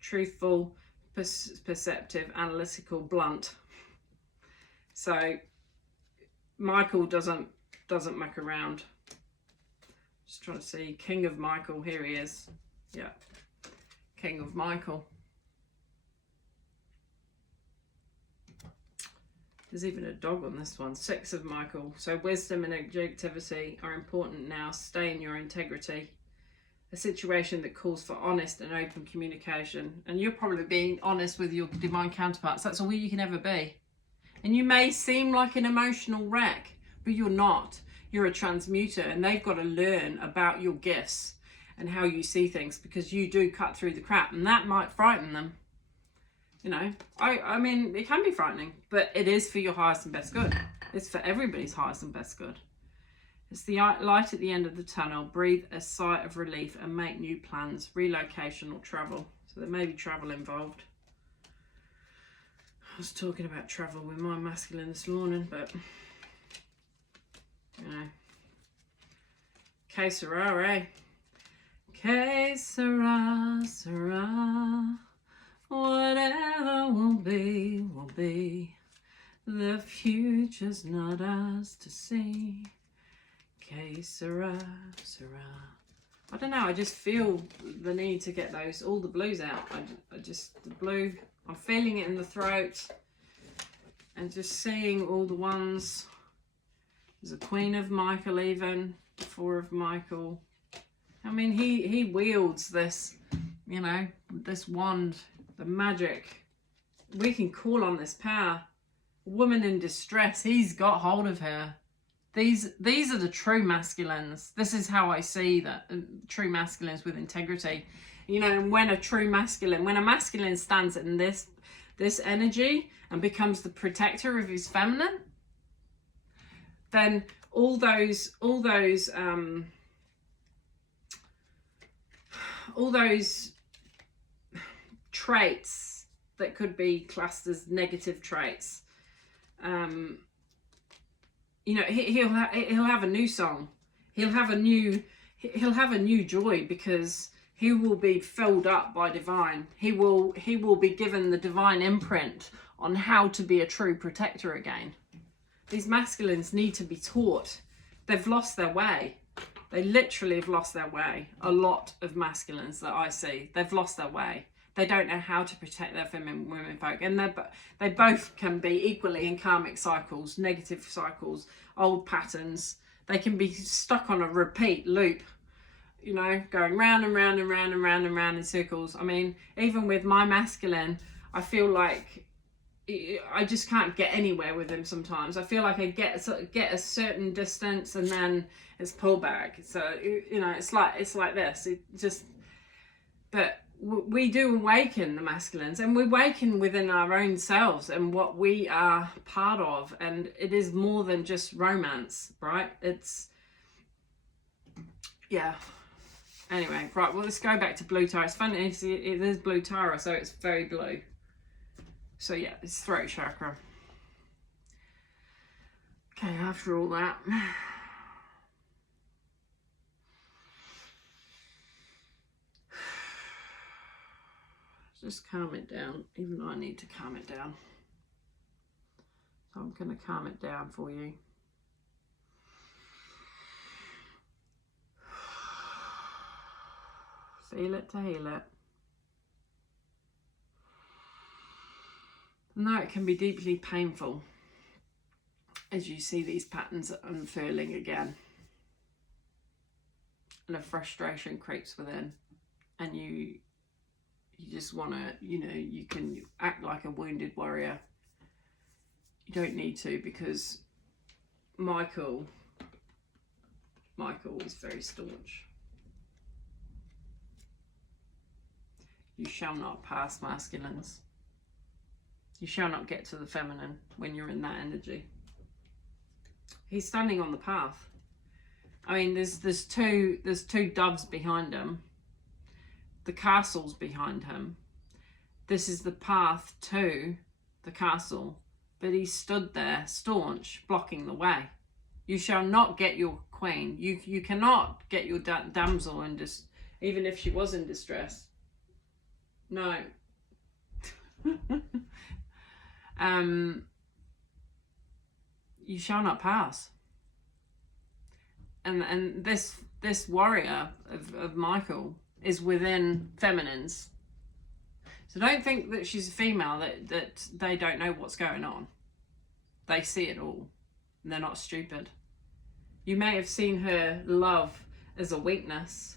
Truthful, perceptive, analytical, blunt. So Michael doesn't muck around. Just trying to see. King of Michael, here he is. Yeah. King of Michael. There's even a dog on this one. 6 of Michael. So wisdom and objectivity are important now. Stay in your integrity. A situation that calls for honest and open communication. And you're probably being honest with your divine counterparts. That's all you can ever be. And you may seem like an emotional wreck, but you're not. You're a transmuter, and they've got to learn about your gifts and how you see things, because you do cut through the crap, and that might frighten them. You know, I mean, it can be frightening, but it is for your highest and best good. It's for everybody's highest and best good. It's the light at the end of the tunnel. Breathe a sigh of relief and make new plans, relocation or travel. So there may be travel involved. I was talking about travel with my masculine this morning, but, you know. Que sera, eh? Que sera, sera. Whatever will be, will be. The future's not ours to see. Que sera, sera. I don't know, I just feel the need to get all the blues out. I just, the blue, I'm feeling it in the throat. And just seeing all the ones. There's a Queen of Michael even, 4 of Michael. I mean, he wields this, you know, this wand. The magic. We can call on this power. A woman in distress, he's got hold of her. These are the true masculines. This is how I see that true masculines with integrity. You know, when a masculine stands in this energy and becomes the protector of his feminine, then all those traits that could be classed as negative traits, you know, he'll have a new song. He'll have a new joy, because he will be filled up by divine. He will be given the divine imprint on how to be a true protector again. These masculines need to be taught. They've lost their way. They literally have lost their way. A lot of masculines that I see, they've lost their way. They don't know how to protect their feminine women folk. And they both can be equally in karmic cycles, negative cycles, old patterns. They can be stuck on a repeat loop, you know, going round and round and round and round and round in circles. I mean, even with my masculine, I feel like I just can't get anywhere with him sometimes. I feel like I get a certain distance and then it's pulled back. So, you know, it's like this. It just, but we do awaken the masculines, and we awaken within our own selves and what we are part of. And it is more than just romance, right? It's, yeah. Anyway, right, well, let's go back to blue Tara. It's funny, it is blue Tara, so it's very blue. So yeah, it's throat chakra. Okay, after all that, just calm it down, even though I need to calm it down. So I'm going to calm it down for you. Feel it to heal it. Now it can be deeply painful as you see these patterns unfurling again. And a frustration creeps within. And you just want to, you can act like a wounded warrior. You don't need to, because Michael is very staunch. You shall not pass masculines. You shall not get to the feminine when you're in that energy. He's standing on the path. I mean, there's two doves behind him. The castle's behind him. This is the path to the castle, but he stood there staunch, blocking the way. You shall not get your queen. You cannot get your damsel in even if she was in distress. No. You shall not pass. And this warrior of Michael is within feminines. So don't think that she's a female that they don't know what's going on. They see it all. And they're not stupid. You may have seen her love as a weakness.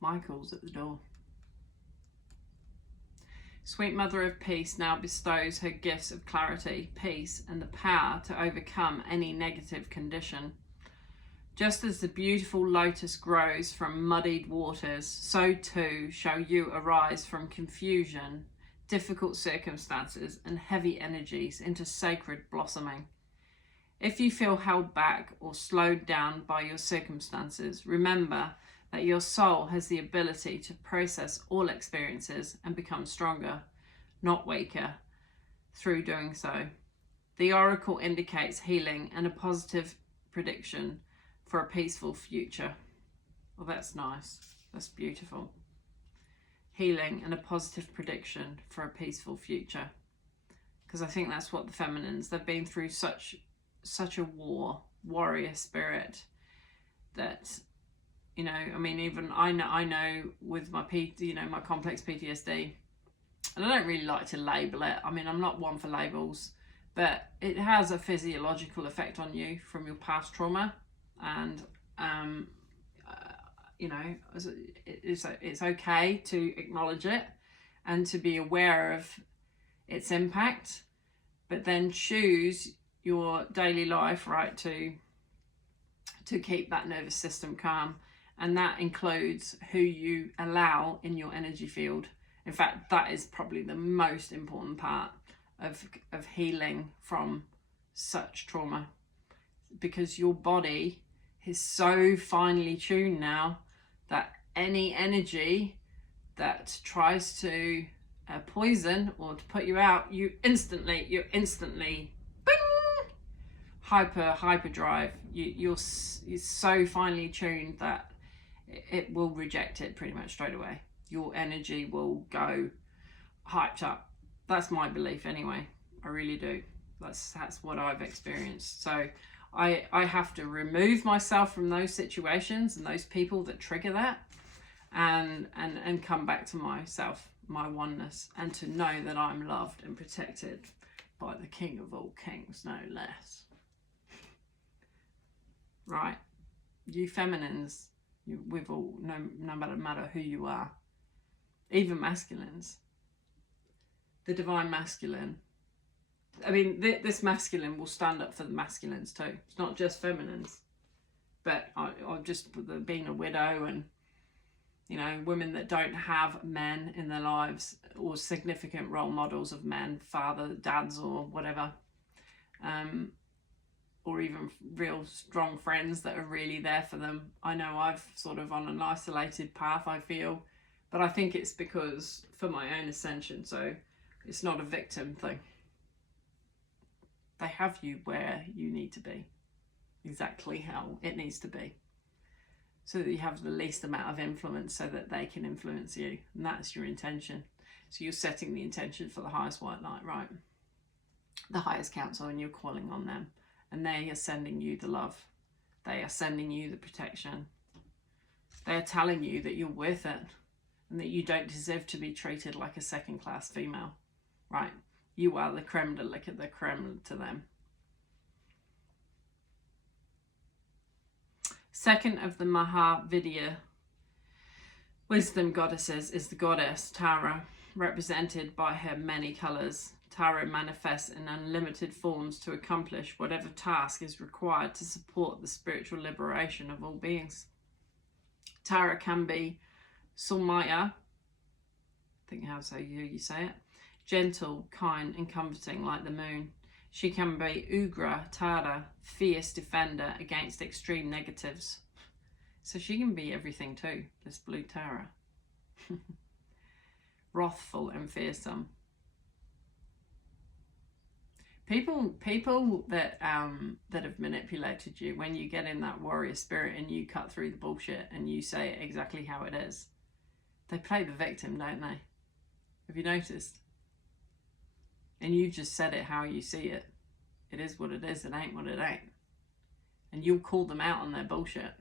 Michael's at the door. Sweet Mother of Peace now bestows her gifts of clarity, peace, and the power to overcome any negative condition. Just as the beautiful lotus grows from muddied waters, so too shall you arise from confusion, difficult circumstances, and heavy energies into sacred blossoming. If you feel held back or slowed down by your circumstances, remember that your soul has the ability to process all experiences and become stronger, not weaker, through doing so. The oracle indicates healing and a positive prediction for a peaceful future. Well, that's nice. That's beautiful. Healing and a positive prediction for a peaceful future. Because I think that's what the feminines, they've been through such a warrior spirit that, I mean, even I know with my my complex PTSD, and I don't really like to label it. I mean, I'm not one for labels, but it has a physiological effect on you from your past trauma, and it's okay to acknowledge it and to be aware of its impact, but then choose your daily life, right, to keep that nervous system calm. And that includes who you allow in your energy field. In fact, that is probably the most important part of healing from such trauma, because your body is so finely tuned now that any energy that tries to poison or to put you out, you're instantly bing, hyperdrive. You're so finely tuned that it will reject it pretty much straight away. Your energy will go hyped up. That's my belief anyway. I really do. That's what I've experienced. So I have to remove myself from those situations and those people that trigger that, and come back to myself, my oneness, and to know that I'm loved and protected by the King of all kings, no less. Right? You feminines, we've all, no matter who you are, even masculines, the divine masculine. I mean, this masculine will stand up for the masculines too. It's not just feminines. But I've just being a widow, and women that don't have men in their lives or significant role models of men, father, dads, or whatever, or even real strong friends that are really there for them. I know I've sort of on an isolated path, I feel, but I think it's because for my own ascension. So it's not a victim thing. They have you where you need to be, exactly how it needs to be, so that you have the least amount of influence, so that they can influence you. And that's your intention. So you're setting the intention for the highest white light, right? the highest council, and you're calling on them, and they are sending you the love. They are sending you the protection. They are telling you that you're worth it and that you don't deserve to be treated like a second-class female, right? You are the creme de la creme to them. Second of the Mahavidya wisdom goddesses is the goddess Tara, represented by her many colours. Tara manifests in unlimited forms to accomplish whatever task is required to support the spiritual liberation of all beings. Tara can be Soumya, I think how so you say it, gentle, kind and comforting like the moon. She can be Ugra Tara, fierce defender against extreme negatives. So she can be everything too, this blue Tara. Wrathful and fearsome. People that have manipulated you, when you get in that warrior spirit and you cut through the bullshit and you say it exactly how it is, they play the victim, don't they? Have you noticed? And you just said it how you see it. It is what it is, it ain't what it ain't. And you'll call them out on their bullshit.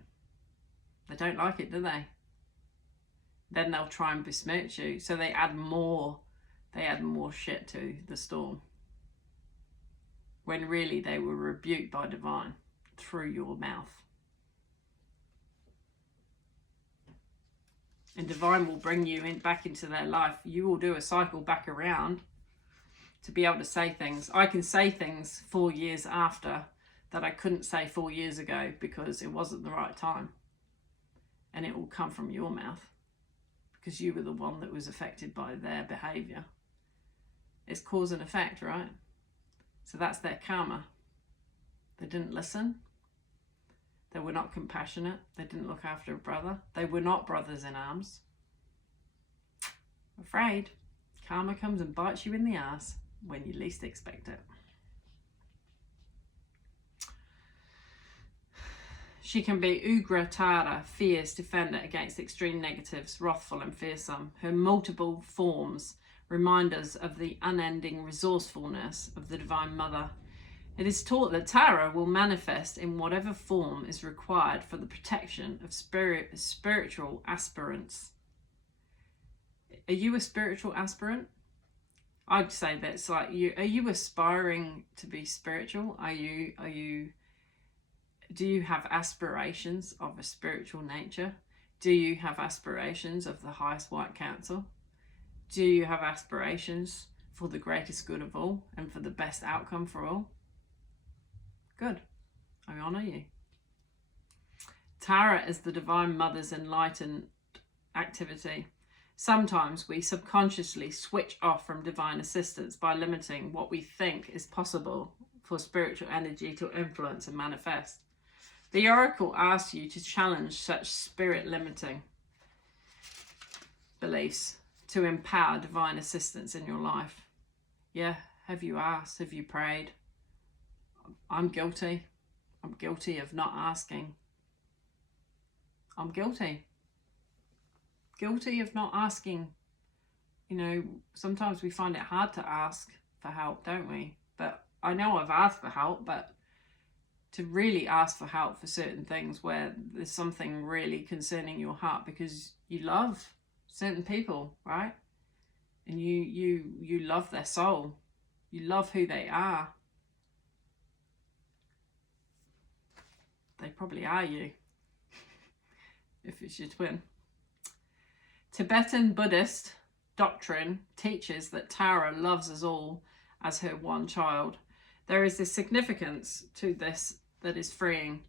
They don't like it, do they? Then they'll try and besmirch you. So they add more shit to the storm. When really they were rebuked by divine through your mouth. And divine will bring you back into their life. You will do a cycle back around to be able to say things. I can say things 4 years after that I couldn't say 4 years ago because it wasn't the right time. And it will come from your mouth because you were the one that was affected by their behaviour. It's cause and effect, right? So that's their karma. They didn't listen. They were not compassionate. They didn't look after a brother. They were not brothers in arms. Afraid. Karma comes and bites you in the ass when you least expect it. She can be Ugra Tara, fierce defender against extreme negatives, wrathful and fearsome. Her multiple forms remind us of the unending resourcefulness of the Divine Mother. It is taught that Tara will manifest in whatever form is required for the protection of spiritual aspirants. Are you a spiritual aspirant? I'd say that's like you. Are you aspiring to be spiritual? Do you have aspirations of a spiritual nature? Do you have aspirations of the highest white council? Do you have aspirations for the greatest good of all and for the best outcome for all? Good. I honour you. Tara is the Divine Mother's enlightened activity. Sometimes we subconsciously switch off from divine assistance by limiting what we think is possible for spiritual energy to influence and manifest. The Oracle asks you to challenge such spirit limiting beliefs to empower divine assistance in your life. Yeah, have you asked? Have you prayed? I'm guilty. I'm guilty of not asking. I'm guilty. Guilty of not asking. You know, sometimes we find it hard to ask for help, don't we? But I know I've asked for help, but to really ask for help for certain things where there's something really concerning your heart because you love certain people, right? And you love their soul. You love who they are. They probably are you, if it's your twin. Tibetan Buddhist doctrine teaches that Tara loves us all as her one child. There is a significance to this that is freeing.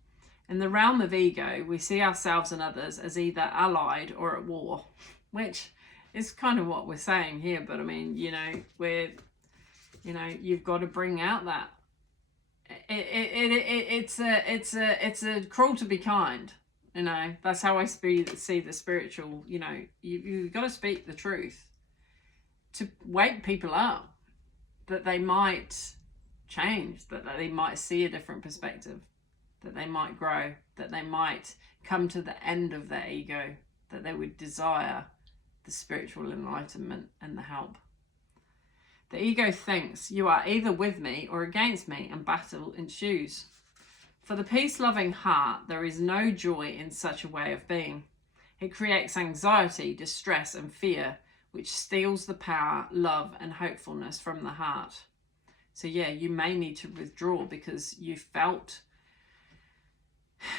In the realm of ego, we see ourselves and others as either allied or at war, which is kind of what we're saying here. But I mean, you've got to bring out that. It's a cruel to be kind. You know, that's how I see the spiritual. You know, you've got to speak the truth to wake people up, that they might change, that they might see a different perspective, that they might grow, that they might come to the end of their ego, that they would desire the spiritual enlightenment and the help. The ego thinks you are either with me or against me, and battle ensues. For the peace-loving heart, there is no joy in such a way of being. It creates anxiety, distress, and fear, which steals the power, love, and hopefulness from the heart. So yeah, you may need to withdraw because you felt,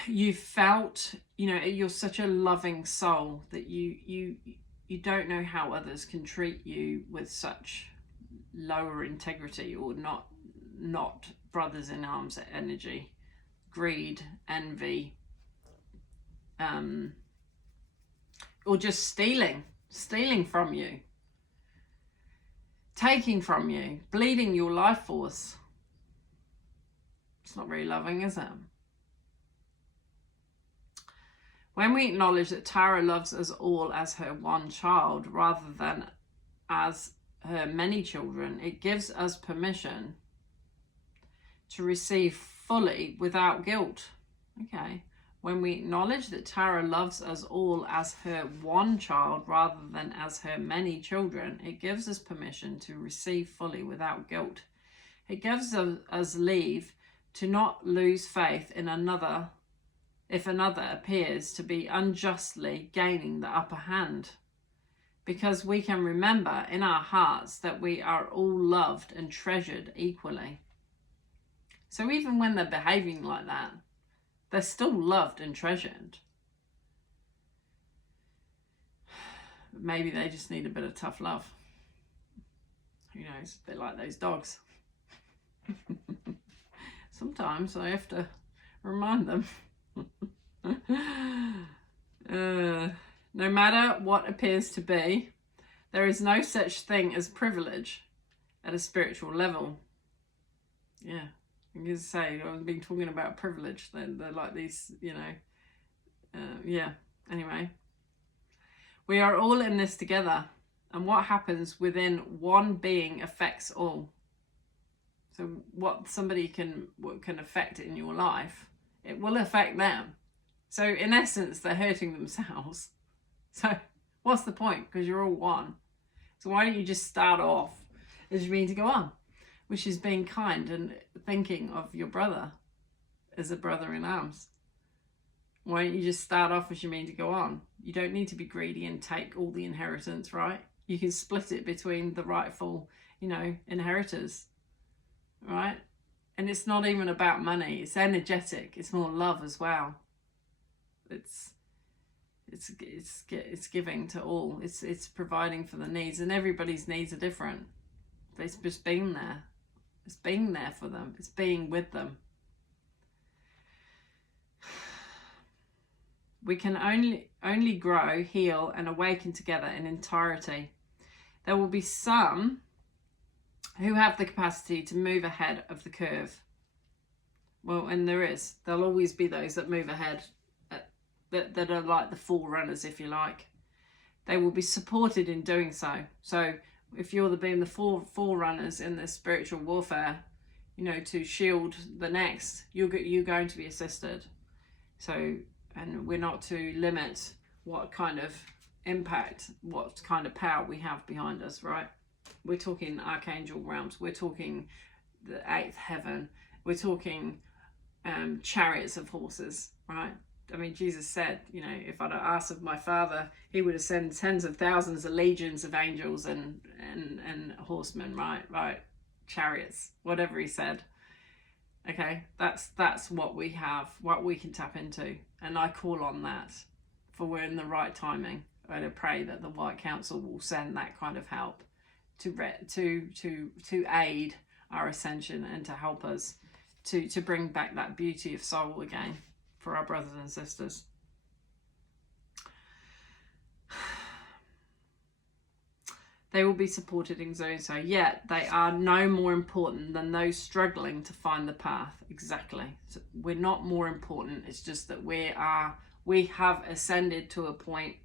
you know, you're such a loving soul that you don't know how others can treat you with such lower integrity, or not brothers in arms energy, greed, envy, or just stealing from you, taking from you, bleeding your life force. It's not very loving, is it? When we acknowledge that Tara loves us all as her one child rather than as her many children, it gives us permission to receive fully without guilt. Okay. When we acknowledge that Tara loves us all as her one child rather than as her many children, it gives us permission to receive fully without guilt. It gives us leave to not lose faith in another if another appears to be unjustly gaining the upper hand, because we can remember in our hearts that we are all loved and treasured equally. So even when they're behaving like that, they're still loved and treasured. Maybe they just need a bit of tough love. Who knows? A bit like those dogs. Sometimes I have to remind them. No matter what appears to be, there is no such thing as privilege at a spiritual level. Yeah. I can say, I've been talking about privilege, they're like these, you know, yeah, anyway. We are all in this together, and what happens within one being affects all. So what somebody can affect in your life, it will affect them. So in essence, they're hurting themselves. So what's the point? Because you're all one. So why don't you just start off as you mean to go on? Which is being kind and thinking of your brother as a brother in arms. Why don't you just start off as you mean to go on? You don't need to be greedy and take all the inheritance, right? You can split it between the rightful, you know, inheritors, right? And it's not even about money. It's energetic. It's more love as well. It's giving to all. It's providing for the needs, and everybody's needs are different. It's just being there. It's being there for them. It's being with them. We can only grow, heal, and awaken together in entirety. There will be some who have the capacity to move ahead of the curve. Well, and there'll always be those that move ahead, that are like the forerunners, if you like. They will be supported in doing so. So if you're being the forerunners in this spiritual warfare, you know, to shield the next, you're going to be assisted. So, and we're not to limit what kind of impact, what kind of power we have behind us, right? We're talking archangel realms. We're talking the 8th heaven. We're talking chariots of horses, right? I mean, Jesus said, you know, if I'd asked of my Father, he would have sent tens of thousands of legions of angels and horsemen, right? Chariots, whatever he said. Okay, that's what we have, what we can tap into. And I call on that, for we're in the right timing. I pray that the White Council will send that kind of help to aid our ascension and to help us to bring back that beauty of soul again for our brothers and sisters. They will be supported in doing so, yet they are no more important than those struggling to find the path. Exactly. So we're not more important. It's just that we have ascended to a point.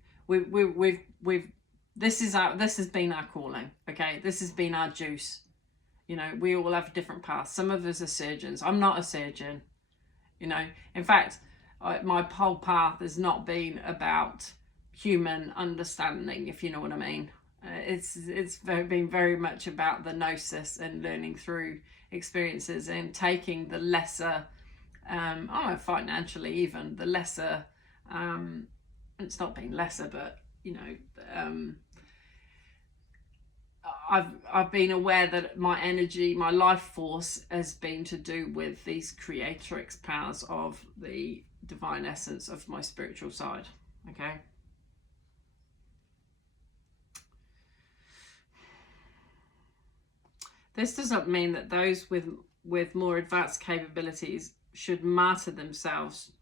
This has been our calling. Okay, this has been our juice. You know, we all have different paths. Some of us are surgeons. I'm not a surgeon. You know, in fact, my whole path has not been about human understanding, if you know what I mean. been very much about the gnosis and learning through experiences and taking the lesser, financially even, the lesser, it's not being lesser, but, you know, I've been aware that my energy, my life force has been to do with these creatrix powers of the divine essence of my spiritual side. Okay. This doesn't mean that those with more advanced capabilities should martyr themselves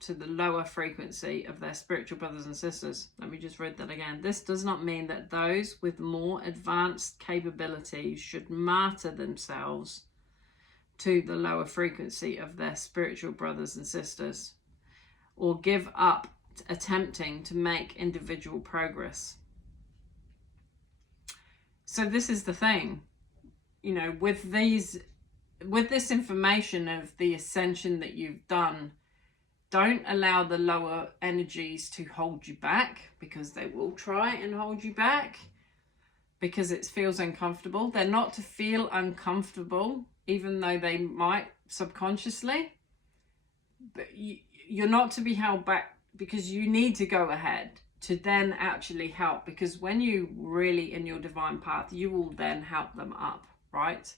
to the lower frequency of their spiritual brothers and sisters. Let me just read that again. This does not mean that those with more advanced capabilities should martyr themselves to the lower frequency of their spiritual brothers and sisters, or give up attempting to make individual progress. So this is the thing, you know, with this information of the ascension that you've done, don't allow the lower energies to hold you back, because they will try and hold you back because it feels uncomfortable. They're not to feel uncomfortable, even though they might subconsciously, but you're not to be held back, because you need to go ahead to then actually help, because when you really in your divine path, you will then help them up, right?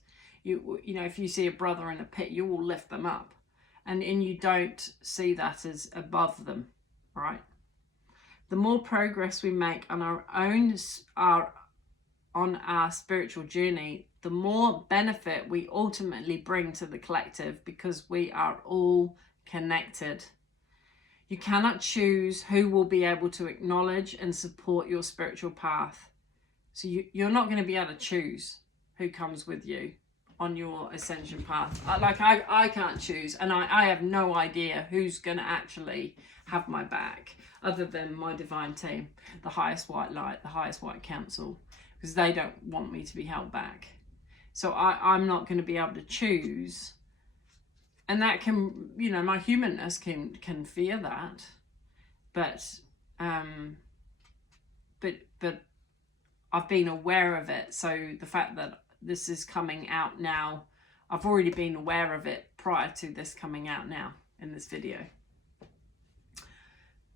You know, if you see a brother in a pit, you will lift them up, and you don't see that as above them, right? The more progress we make on our spiritual journey, the more benefit we ultimately bring to the collective, because we are all connected. You cannot choose who will be able to acknowledge and support your spiritual path. So you're not going to be able to choose who comes with you on your ascension path. Like I can't choose, and I have no idea who's going to actually have my back, other than my divine team, the highest white light, the highest white council, because they don't want me to be held back. So I'm not going to be able to choose. And that can, you know, my humanness can fear that, but I've been aware of it. So the fact that this is coming out now, I've already been aware of it prior to this coming out now in this video.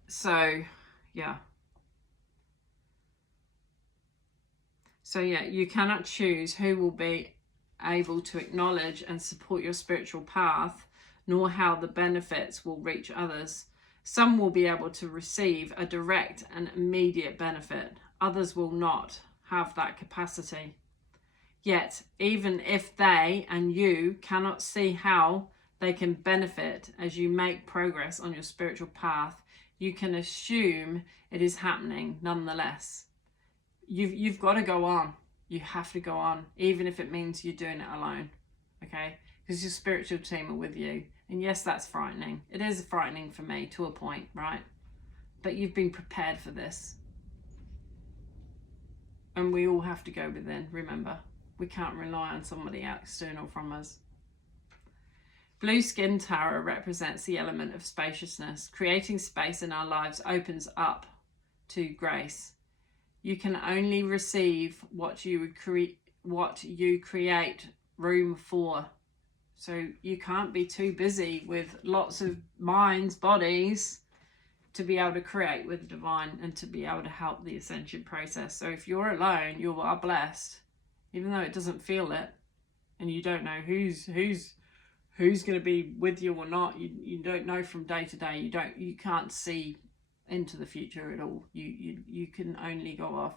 So yeah. So yeah, you cannot choose who will be able to acknowledge and support your spiritual path, nor how the benefits will reach others. Some will be able to receive a direct and immediate benefit. Others will not have that capacity. Yet, even if they and you cannot see how they can benefit as you make progress on your spiritual path, you can assume it is happening nonetheless. You've got to go on. You have to go on, even if it means you're doing it alone, okay? Because your spiritual team are with you. And yes, that's frightening. It is frightening for me to a point, right? But you've been prepared for this. And we all have to go within, remember. We can't rely on somebody external from us. Blue Skin Tarot represents the element of spaciousness. Creating space in our lives opens up to grace. You can only receive what you create room for. So you can't be too busy with lots of minds, bodies, to be able to create with the divine and to be able to help the ascension process. So if you're alone, you are blessed, even though it doesn't feel it, and you don't know who's going to be with you or not. You don't know from day to day. You can't see into the future at all. You can only go off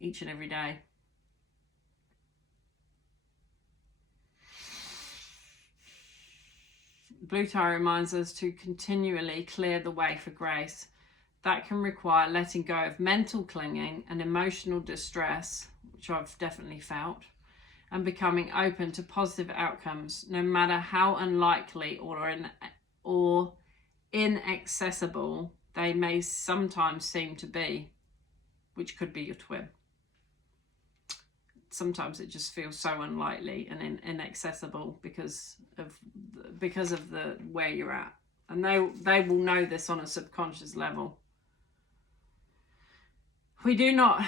each and every day. Blue Tarot reminds us to continually clear the way for grace. That can require letting go of mental clinging and emotional distress, which I've definitely felt, and becoming open to positive outcomes, no matter how unlikely or inaccessible they may sometimes seem to be, which could be your twin. Sometimes it just feels so unlikely and inaccessible because of the where you're at, and they will know this on a subconscious level. We do not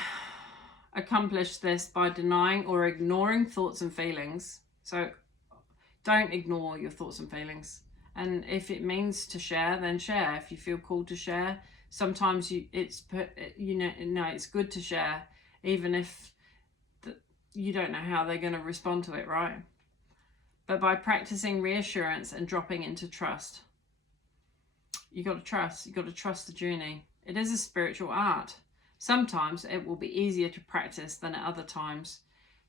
accomplish this by denying or ignoring thoughts and feelings. So don't ignore your thoughts and feelings. And if it means to share, then share. If you feel called to share, sometimes it's good to share, even if you don't know how they're going to respond to it, right? But by practicing reassurance and dropping into trust. You got to trust. You got to trust the journey. It is a spiritual art. Sometimes it will be easier to practice than at other times.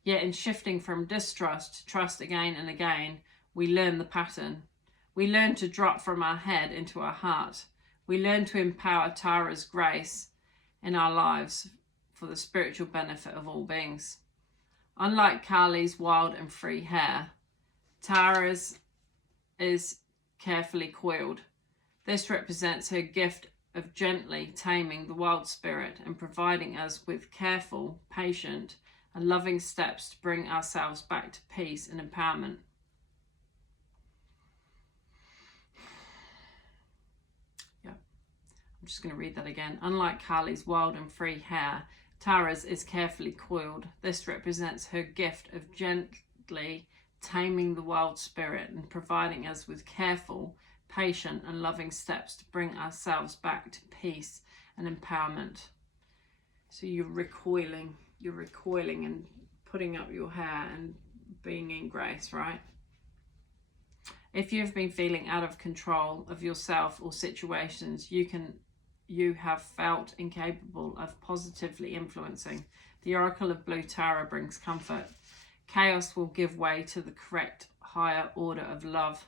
Yet in shifting from distrust to trust again and again, we learn the pattern. We learn to drop from our head into our heart. We learn to empower Tara's grace in our lives for the spiritual benefit of all beings. Unlike Kali's wild and free hair, Tara's is carefully coiled. This represents her gift of gently taming the wild spirit and providing us with careful, patient, and loving steps to bring ourselves back to peace and empowerment. Yeah, I'm just going to read that again. Unlike Kali's wild and free hair, Tara's is carefully coiled. This represents her gift of gently taming the wild spirit and providing us with careful, patient, and loving steps to bring ourselves back to peace and empowerment. So you're recoiling and putting up your hair and being in grace, right? If you've been feeling out of control of yourself or situations you have felt incapable of positively influencing, the Oracle of Blue Tara brings comfort. Chaos will give way to the correct higher order of love.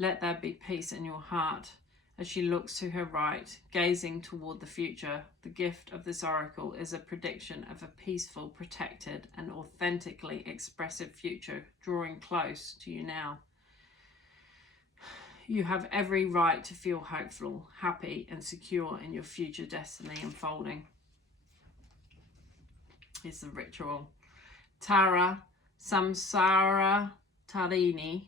Let there be peace in your heart. As she looks to her right, gazing toward the future, the gift of this oracle is a prediction of a peaceful, protected, and authentically expressive future drawing close to you now. You have every right to feel hopeful, happy, and secure in your future destiny unfolding. Here's the ritual. Tara Samsara Tarini,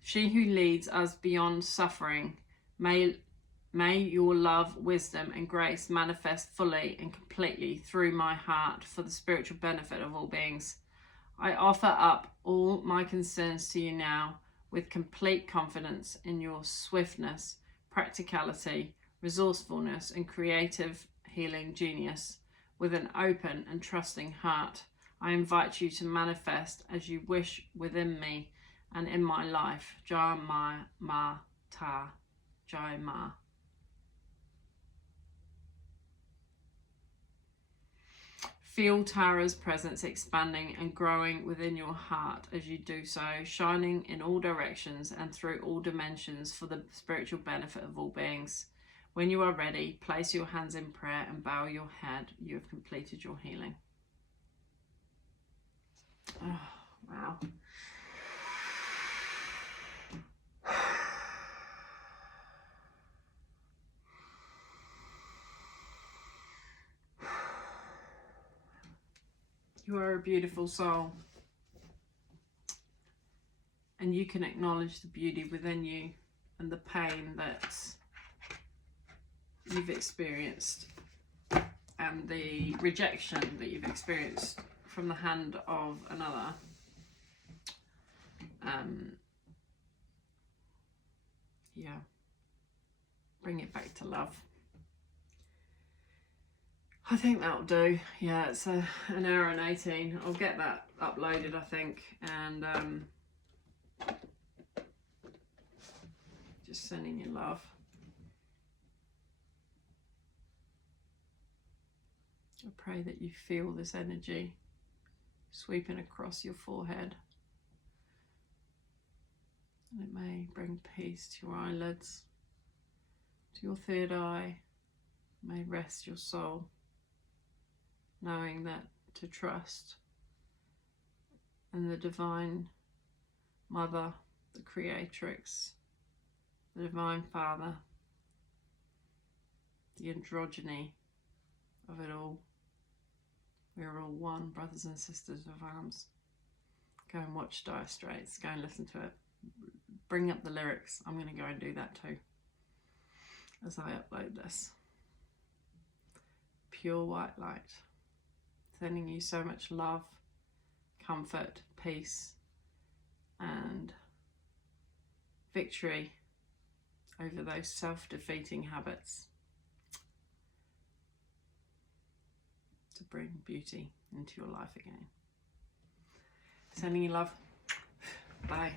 she who leads us beyond suffering, may your love, wisdom, and grace manifest fully and completely through my heart for the spiritual benefit of all beings. I offer up all my concerns to you now with complete confidence in your swiftness, practicality, resourcefulness, and creative healing genius. With an open and trusting heart, I invite you to manifest as you wish within me and in my life. Jai Ma Ta. Jai Ma. Feel Tara's presence expanding and growing within your heart as you do so, shining in all directions and through all dimensions for the spiritual benefit of all beings. When you are ready, place your hands in prayer and bow your head. You have completed your healing. Oh, wow. You are a beautiful soul, and you can acknowledge the beauty within you and the pain that you've experienced and the rejection that you've experienced from the hand of another. Bring it back to love. I think that'll do. Yeah, it's an hour and 18. I'll get that uploaded, I think, and just sending you love. I pray that you feel this energy sweeping across your forehead, and it may bring peace to your eyelids, to your third eye. It may rest your soul, knowing that to trust in the Divine Mother, the Creatrix, the Divine Father, the androgyny of it all. We are all one, brothers and sisters of arms. Go and watch Dire Straits. Go and listen to it. Bring up the lyrics. I'm going to go and do that too as I upload this. Pure white light. Sending you so much love, comfort, peace, and victory over those self-defeating habits to bring beauty into your life again. Sending you love. Bye.